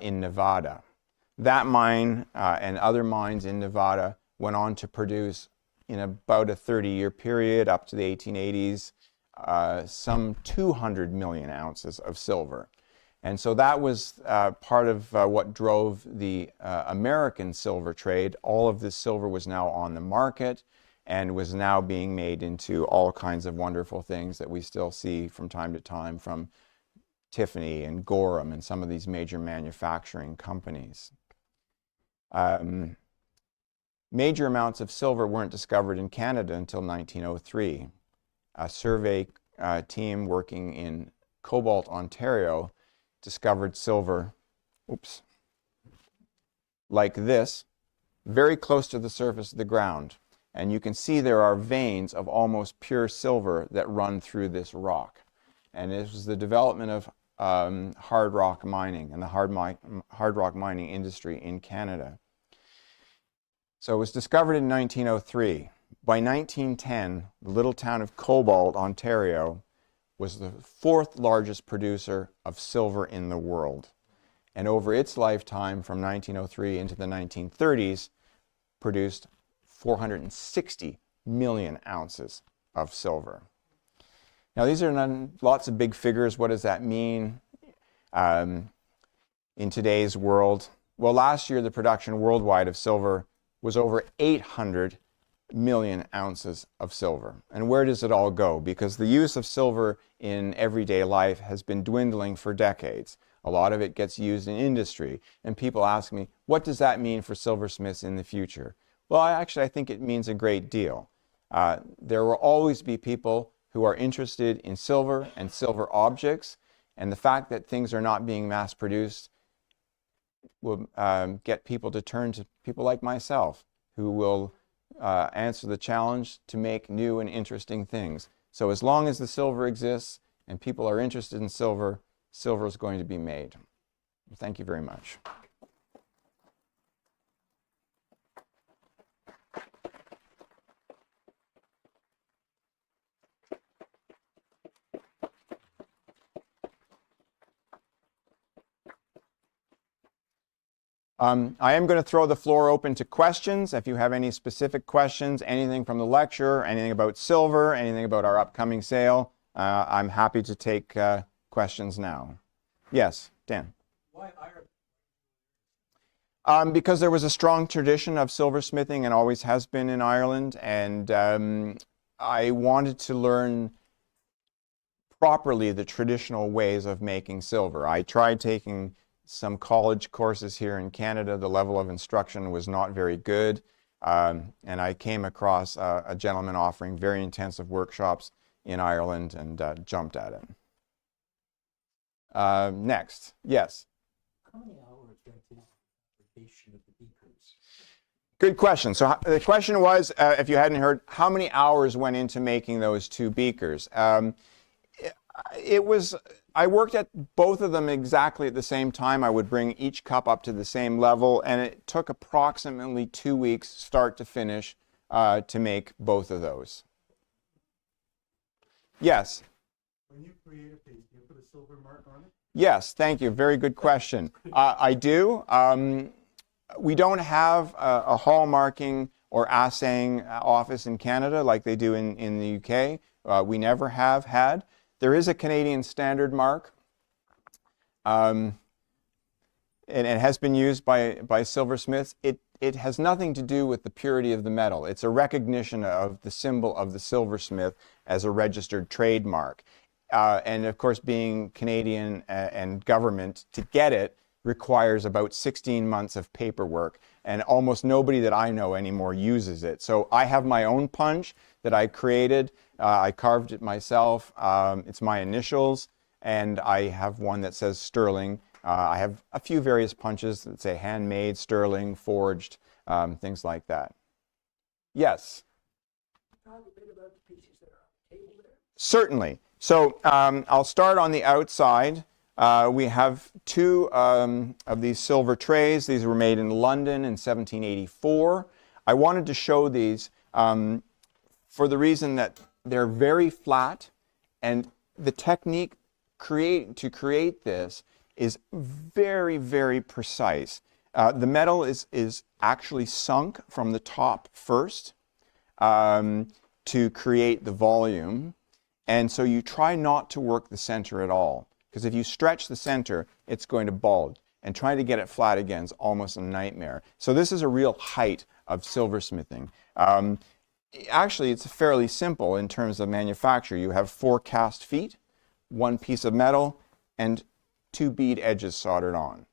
in Nevada. That mine and other mines in Nevada went on to produce, in about a 30-year period up to the 1880s, some 200 million ounces of silver. And so that was part of what drove the American silver trade. All of this silver was now on the market and was now being made into all kinds of wonderful things that we still see from time to time from Tiffany and Gorham and some of these major manufacturing companies. Major amounts of silver weren't discovered in Canada until 1903. A survey team working in Cobalt, Ontario, discovered silver, like this, very close to the surface of the ground. And you can see there are veins of almost pure silver that run through this rock. And it was the development of hard rock mining and the hard rock mining industry in Canada. So it was discovered in 1903. By 1910, the little town of Cobalt, Ontario, was the fourth largest producer of silver in the world. And over its lifetime, from 1903 into the 1930s, produced 460 million ounces of silver. Now, these are lots of big figures. What does that mean in today's world? Well, last year, the production worldwide of silver was over 800 million ounces of silver. And where does it all go? Because the use of silver in everyday life has been dwindling for decades. A lot of it gets used in industry. And people ask me, what does that mean for silversmiths in the future? Well, I think it means a great deal. There will always be people who are interested in silver and silver objects, and the fact that things are not being mass-produced will get people to turn to people like myself, who will answer the challenge to make new and interesting things. So as long as the silver exists and people are interested in silver, silver is going to be made. Thank you very much. I am going to throw the floor open to questions. If you have any specific questions, anything from the lecture, anything about silver, anything about our upcoming sale, I'm happy to take questions now. Yes, Dan. Why Ireland? Because there was a strong tradition of silversmithing and always has been in Ireland, and I wanted to learn properly the traditional ways of making silver. I tried taking some college courses here in Canada. The level of instruction was not very good, and I came across a gentleman offering very intensive workshops in Ireland and jumped at it. Next, yes? How many hours went into the fabrication of the beakers? Good question. So the question was, if you hadn't heard, how many hours went into making those two beakers? I worked at both of them exactly at the same time. I would bring each cup up to the same level, and it took approximately 2 weeks, start to finish, to make both of those. Yes? When you create a piece, do you put a silver mark on it? Yes, thank you. Very good question. I do. We don't have a hallmarking or assaying office in Canada like they do in the UK. We never have had. There is a Canadian standard mark, and it has been used by silversmiths. It has nothing to do with the purity of the metal. It's a recognition of the symbol of the silversmith as a registered trademark. And of course, being Canadian and government, to get it, requires about 16 months of paperwork, and almost nobody that I know anymore uses it. So I have my own punch that I created. I carved it myself. It's my initials, and I have one that says Sterling. I have a few various punches that say handmade, sterling, forged, things like that. Yes? Talk a bit about the pieces that are on the table there. Certainly. So I'll start on the outside. We have two of these silver trays. These were made in London in 1784. I wanted to show these for the reason that they're very flat, and the technique to create this is very, very precise. The metal is actually sunk from the top first to create the volume, and so you try not to work the center at all, because if you stretch the center, it's going to bulge, and trying to get it flat again is almost a nightmare. So this is a real height of silversmithing. Actually, it's fairly simple in terms of manufacture. You have 4 cast feet, 1 piece of metal, and 2 bead edges soldered on.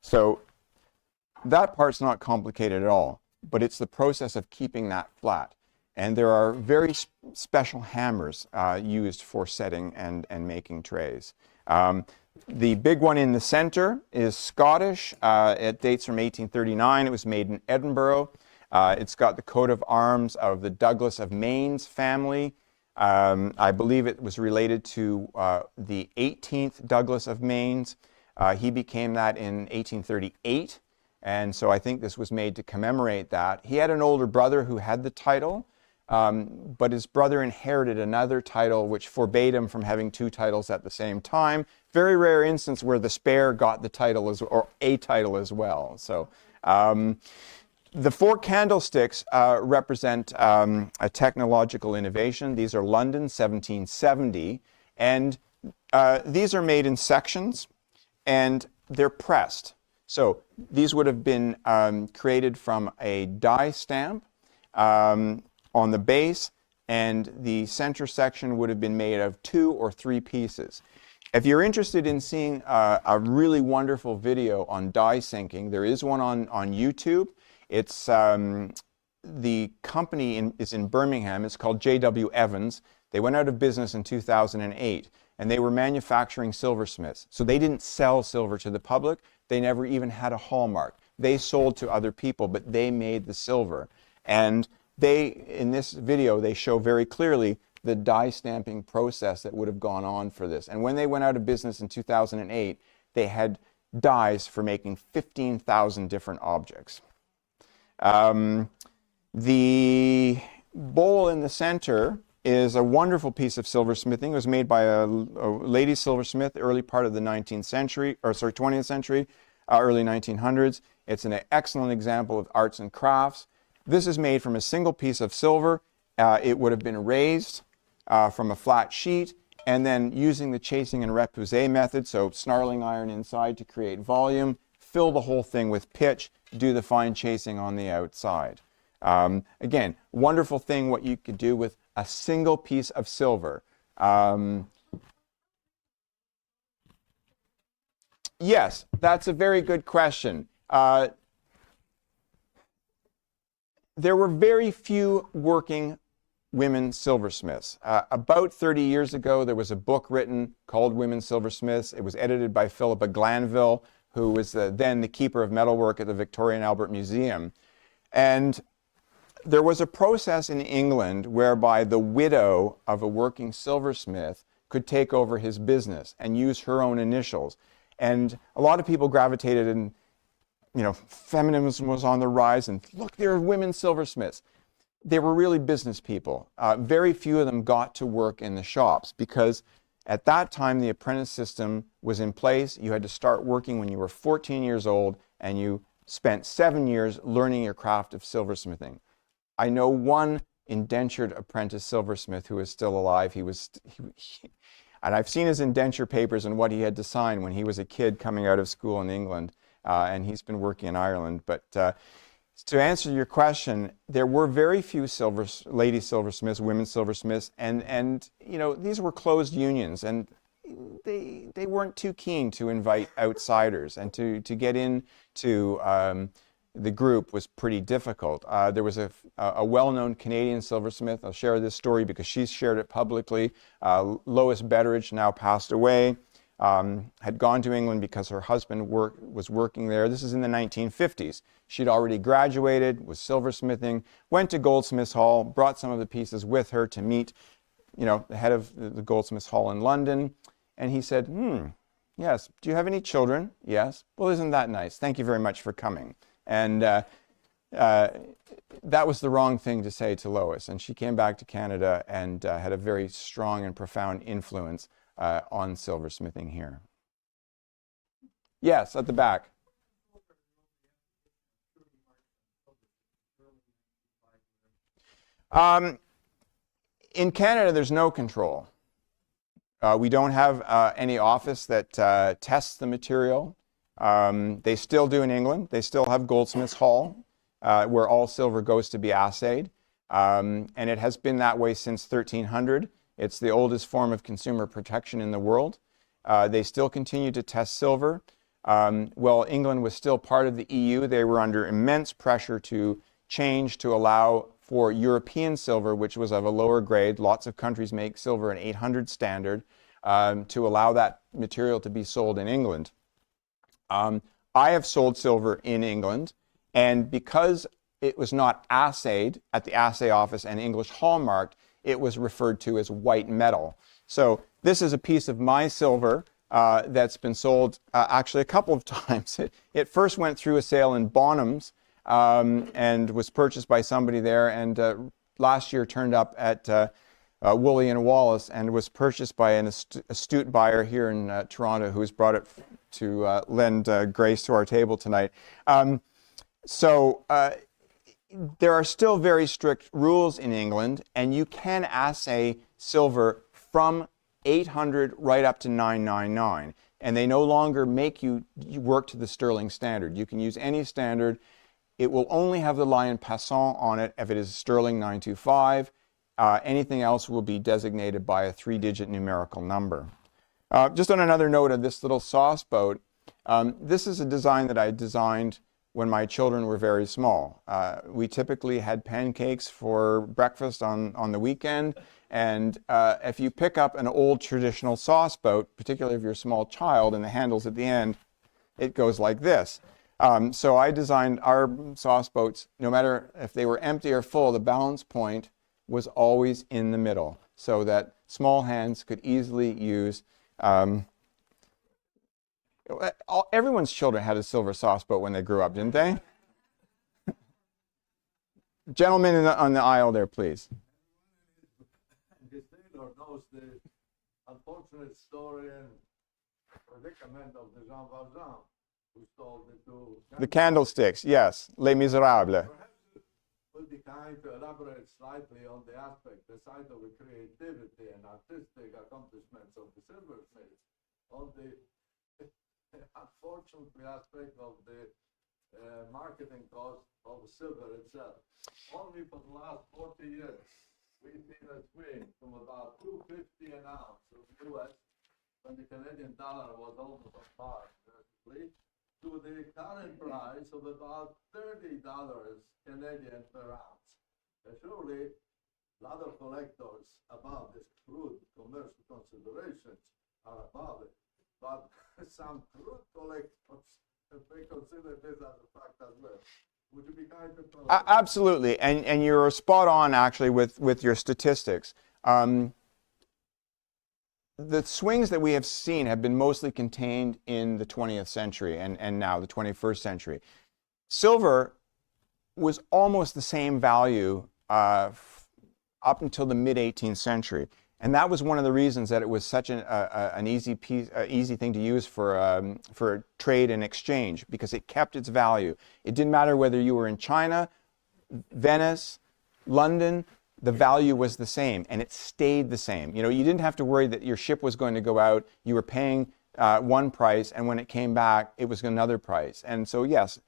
So that part's not complicated at all, but it's the process of keeping that flat. And there are very special hammers used for setting and making trays. The big one in the center is Scottish. It dates from 1839. It was made in Edinburgh. It's got the coat of arms of the Douglas of Maine's family. I believe it was related to the 18th Douglas of Maine's. He became that in 1838, and so I think this was made to commemorate that. He had an older brother who had the title, but his brother inherited another title which forbade him from having 2 titles at the same time. Very rare instance where the spare got the title or a title as well. So the 4 candlesticks represent a technological innovation. These are London, 1770, and these are made in sections, and they're pressed. So these would have been created from a die stamp on the base, and the center section would have been made of 2 or 3 pieces. If you're interested in seeing a really wonderful video on die sinking, there is one on YouTube. It's the company is in Birmingham. It's called J.W. Evans. They went out of business in 2008, and they were manufacturing silversmiths. So they didn't sell silver to the public. They never even had a hallmark. They sold to other people, but they made the silver. And in this video, they show very clearly the die stamping process that would have gone on for this. And when they went out of business in 2008, they had dies for making 15,000 different objects. The bowl in the center is a wonderful piece of silversmithing. It was made by a lady silversmith, early part of the 20th century, early 1900s. It's an excellent example of arts and crafts. This is made from a single piece of silver. It would have been raised from a flat sheet, and then using the chasing and repoussé method, so snarling iron inside to create volume, fill the whole thing with pitch, do the fine chasing on the outside. Again, wonderful thing what you could do with a single piece of silver. Yes, that's a very good question. There were very few working women silversmiths. About 30 years ago, there was a book written called Women Silversmiths. It was edited by Philippa Glanville, who was then the keeper of metalwork at the Victoria and Albert Museum. And there was a process in England whereby the widow of a working silversmith could take over his business and use her own initials. And a lot of people gravitated, and feminism was on the rise, and look, there are women silversmiths. They were really business people. Very few of them got to work in the shops because at that time the apprentice system was in place. You had to start working when you were 14 years old, and you spent 7 years learning your craft of silversmithing. I know one indentured apprentice silversmith who is still alive. And I've seen his indenture papers and what he had to sign when he was a kid coming out of school in England, and he's been working in Ireland. But to answer your question, there were very few lady silversmiths, women silversmiths, and these were closed unions, and they weren't too keen to invite outsiders, and to get into the group was pretty difficult. There was a well-known Canadian silversmith. I'll share this story because she's shared it publicly. Lois Betteridge, now passed away, had gone to England because her husband was working there. This is in the 1950s. She'd already graduated, was silversmithing, went to Goldsmiths Hall, brought some of the pieces with her to meet, the head of the Goldsmiths Hall in London. And he said, yes, do you have any children? Yes. Well, isn't that nice? Thank you very much for coming. And that was the wrong thing to say to Lois. And she came back to Canada and had a very strong and profound influence on silversmithing here. Yes, at the back. In Canada, there's no control. We don't have any office that tests the material. They still do in England. They still have Goldsmiths Hall, where all silver goes to be assayed. And it has been that way since 1300. It's the oldest form of consumer protection in the world. They still continue to test silver. Well, England was still part of the EU. They were under immense pressure to change to allow for European silver, which was of a lower grade. Lots of countries make silver an 800 standard, to allow that material to be sold in England. I have sold silver in England, and because it was not assayed at the assay office and English hallmarked, it was referred to as white metal. So this is a piece of my silver that's been sold actually a couple of times. It first went through a sale in Bonhams and was purchased by somebody there, and last year turned up at Woolley and Wallace and was purchased by an astute buyer here in Toronto, who's brought it to lend grace to our table tonight. There are still very strict rules in England, and you can assay silver from 800 right up to 999, and they no longer make you work to the sterling standard. You can use any standard. It will only have the lion passant on it if it is sterling 925. Anything else will be designated by a 3-digit numerical number. Just on another note of this little sauce boat, this is a design that I designed when my children were very small. We typically had pancakes for breakfast on the weekend, and if you pick up an old traditional sauce boat, particularly if you're a small child and the handle's at the end, it goes like this. So I designed our sauce boats, no matter if they were empty or full, the balance point was always in the middle, so that small hands could easily use. Everyone's children had a silver sauce boat when they grew up, didn't they? Gentlemen on the aisle there, please. The sailor knows the unfortunate story and predicament of the Jean Valjean, who stole the two. The candlesticks, yes. Les Miserables. Will be kind to elaborate slightly on the aspect, the side of the creativity and artistic accomplishments of the silversmiths, on the unfortunately aspect of the marketing cost of silver itself. Only for the last 40 years, we've seen a swing from about $2.50 an ounce of US, when the Canadian dollar was almost on par, practically, to the current price of about $30 Canadian per ounce. Surely, a lot of collectors above this crude commercial considerations are above it, but some crude collectors, if they consider this as a fact as well, would you be kind to tell us? Absolutely, and you're spot on actually with your statistics. The swings that we have seen have been mostly contained in the 20th century and now the 21st century. Silver was almost the same value up until the mid-18th century. And that was one of the reasons that it was such an easy thing to use for trade and exchange, because it kept its value. It didn't matter whether you were in China, Venice, London, the value was the same, and it stayed the same. You didn't have to worry that your ship was going to go out. You were paying one price, and when it came back, it was another price. And so, yes,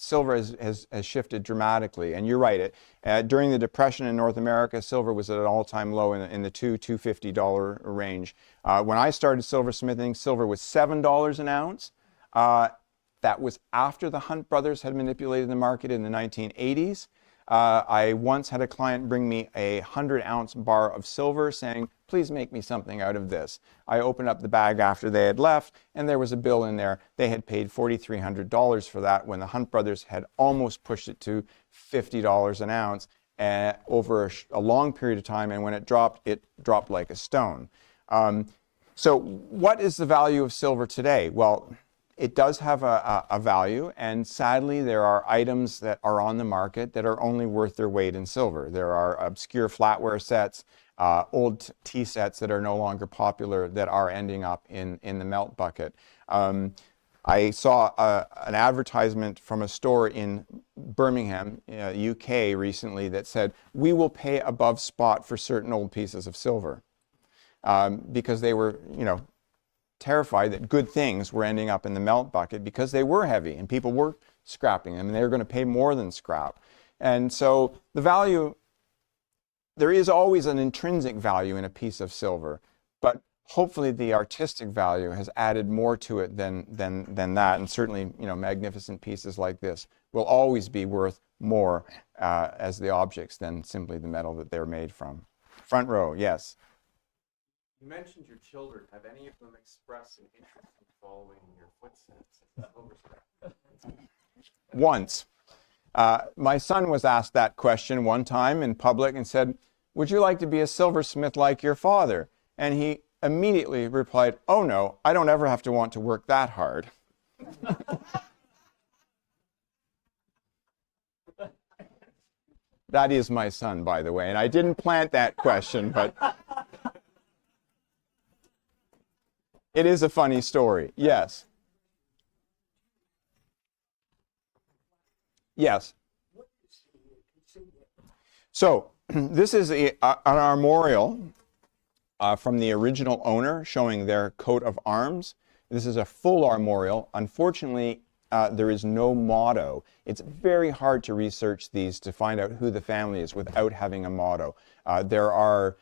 silver has shifted dramatically. And you're right. During the Depression in North America, silver was at an all-time low in the $250 range. When I started silversmithing, silver was $7 an ounce. That was after the Hunt brothers had manipulated the market in the 1980s. I once had a client bring me a 100-ounce bar of silver saying, please make me something out of this. I opened up the bag after they had left, and there was a bill in there. They had paid $4,300 for that when the Hunt brothers had almost pushed it to $50 an ounce over a long period of time, and when it dropped like a stone. So what is the value of silver today? Well, it does have a value, and sadly there are items that are on the market that are only worth their weight in silver. There are obscure flatware sets, old tea sets that are no longer popular that are ending up in the melt bucket. I saw an advertisement from a store in Birmingham, UK recently that said, we will pay above spot for certain old pieces of silver, because they were, terrified that good things were ending up in the melt bucket because they were heavy and people were scrapping them and they were going to pay more than scrap. And so the value, there is always an intrinsic value in a piece of silver, but hopefully the artistic value has added more to it than that. And certainly, magnificent pieces like this will always be worth more as the objects than simply the metal that they're made from. Front row, yes. You mentioned your children. Have any of them expressed an interest in following your footsteps? Once. My son was asked that question one time in public and said, would you like to be a silversmith like your father? And he immediately replied, oh no, I don't ever have to want to work that hard. That is my son, by the way, and I didn't plant that question, but it is a funny story. Yes. Yes. So this is an armorial from the original owner showing their coat of arms. This is a full armorial. Unfortunately, there is no motto. It's very hard to research these to find out who the family is without having a motto. There are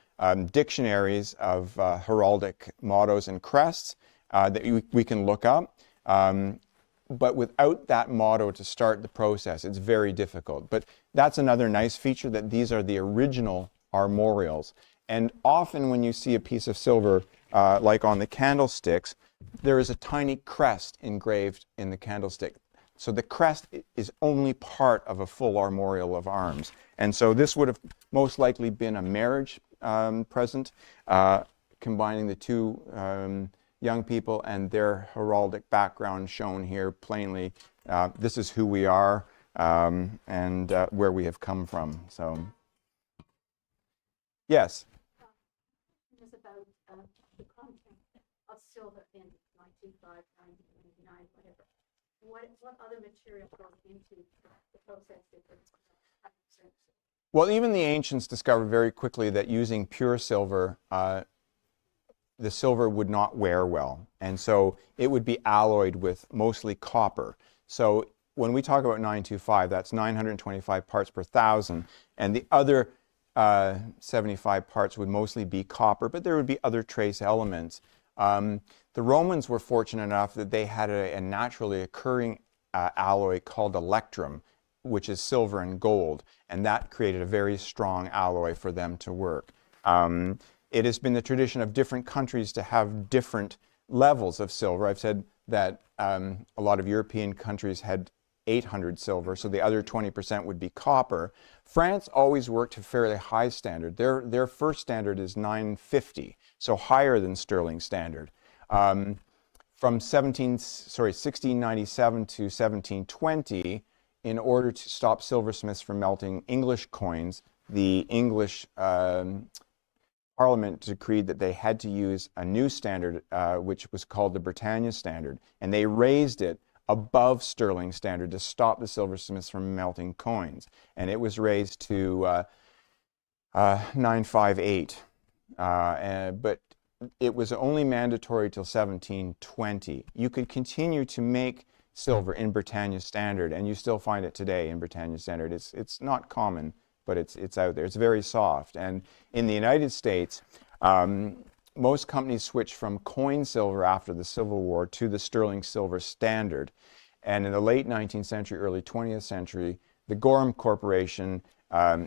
dictionaries of heraldic mottos and crests that we can look up. But without that motto to start the process, it's very difficult. But that's another nice feature, that these are the original armorials. And often when you see a piece of silver, like on the candlesticks, there is a tiny crest engraved in the candlestick. So the crest is only part of a full armorial of arms. And so this would have most likely been a marriage present, combining the two young people and their heraldic background shown here plainly. This is who we are and where we have come from. So, yes? It was about the content of silver in 1905, 1999, whatever. What other material goes into the process? Well, even the ancients discovered very quickly that using pure silver, the silver would not wear well. And so it would be alloyed with mostly copper. So when we talk about 925, that's 925 parts per thousand. And the other 75 parts would mostly be copper, but there would be other trace elements. The Romans were fortunate enough that they had a naturally occurring alloy called electrum, which is silver and gold. And that created a very strong alloy for them to work. It has been the tradition of different countries to have different levels of silver. I've said that a lot of European countries had 800 silver, so the other 20% would be copper. France always worked to a fairly high standard. Their first standard is 950, so higher than sterling standard. From 1697 to 1720, in order to stop silversmiths from melting English coins, the English Parliament decreed that they had to use a new standard, which was called the Britannia standard, and they raised it above sterling standard to stop the silversmiths from melting coins, and it was raised to 958. But it was only mandatory till 1720. You could continue to make silver in Britannia Standard, and you still find it today in Britannia Standard. It's not common, but it's out there. It's very soft. And in the United States, most companies switched from coin silver after the Civil War to the sterling silver standard. And in the late 19th century, early 20th century, the Gorham Corporation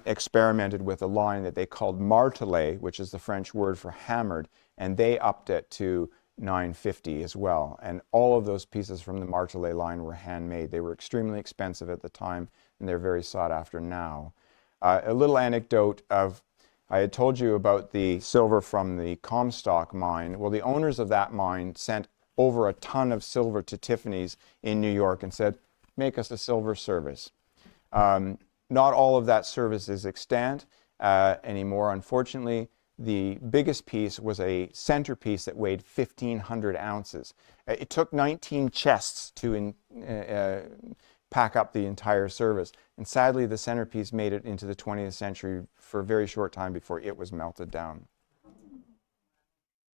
experimented with a line that they called martelé, which is the French word for hammered, and they upped it to 950 as well. And all of those pieces from the martelé line were handmade. They were extremely expensive at the time, and they're very sought after now. A little anecdote of, I had told you about the silver from the Comstock mine. Well, the owners of that mine sent over a ton of silver to Tiffany's in New York and said, make us a silver service. Not all of that service is extant anymore, unfortunately. The biggest piece was a centerpiece that weighed 1,500 ounces. It took 19 chests to pack up the entire service. And sadly, the centerpiece made it into the 20th century for a very short time before it was melted down.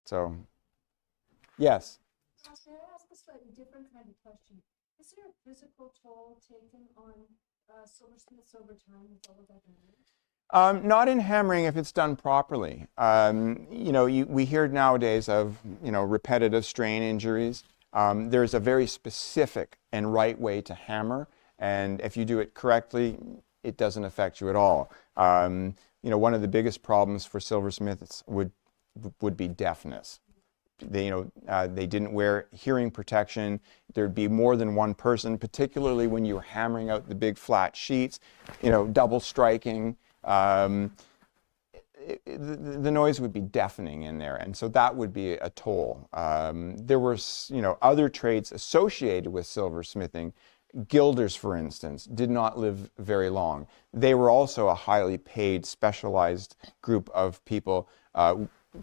So, yes? Ross, may I ask a slightly different kind of question? Is there a physical toll taken on silversmiths over time with all of that hammering? Not in hammering if it's done properly. You know, we hear nowadays of, you know, repetitive strain injuries. There's a very specific and right way to hammer, and if you do it correctly, it doesn't affect you at all. You know, one of the biggest problems for silversmiths would be deafness. They didn't wear hearing protection. There'd be more than one person, particularly when you were hammering out the big flat sheets, you know, double striking. The noise would be deafening in there, and so that would be a toll. There were, you know, other trades associated with silversmithing. Gilders, for instance, did not live very long. They were also a highly paid, specialized group of people.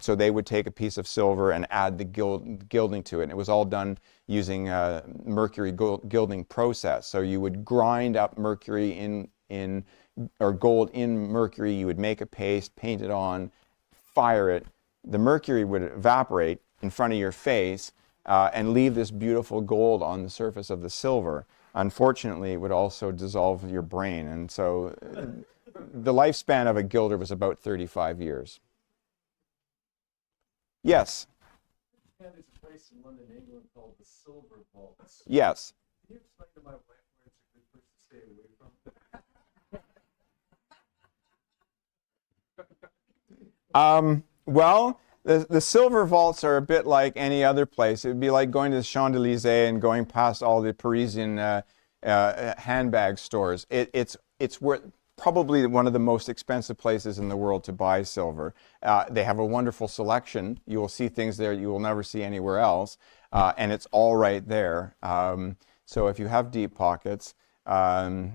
So they would take a piece of silver and add the gilding to it. And it was all done using a mercury gilding process. So you would grind up mercury or gold in mercury. You would make a paste, paint it on, fire it. The mercury would evaporate in front of your face and leave this beautiful gold on the surface of the silver. Unfortunately, it would also dissolve your brain. And so the lifespan of a gilder was about 35 years. Yes? There's a place in London, England called the Silver Vaults. Yes. Can you explain to my wife where it's a good place to stay away from? Well, the silver vaults are a bit like any other place. It would be like going to the Champs-Élysées and going past all the Parisian handbag stores. It's probably one of the most expensive places in the world to buy silver. They have a wonderful selection. You will see things there you will never see anywhere else, and it's all right there. So if you have deep pockets, you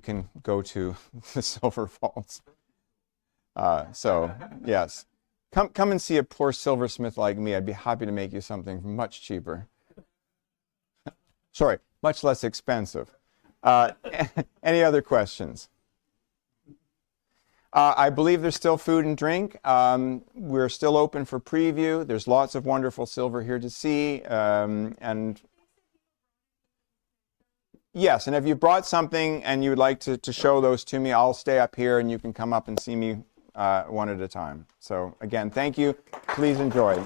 can go to the silver vaults. So, yes. Come and see a poor silversmith like me. I'd be happy to make you something much cheaper. Sorry, much less expensive. Any other questions? I believe there's still food and drink. We're still open for preview. There's lots of wonderful silver here to see. And yes, and if you brought something and you would like to show those to me, I'll stay up here and you can come up and see me one at a time. So again, thank you. Please enjoy.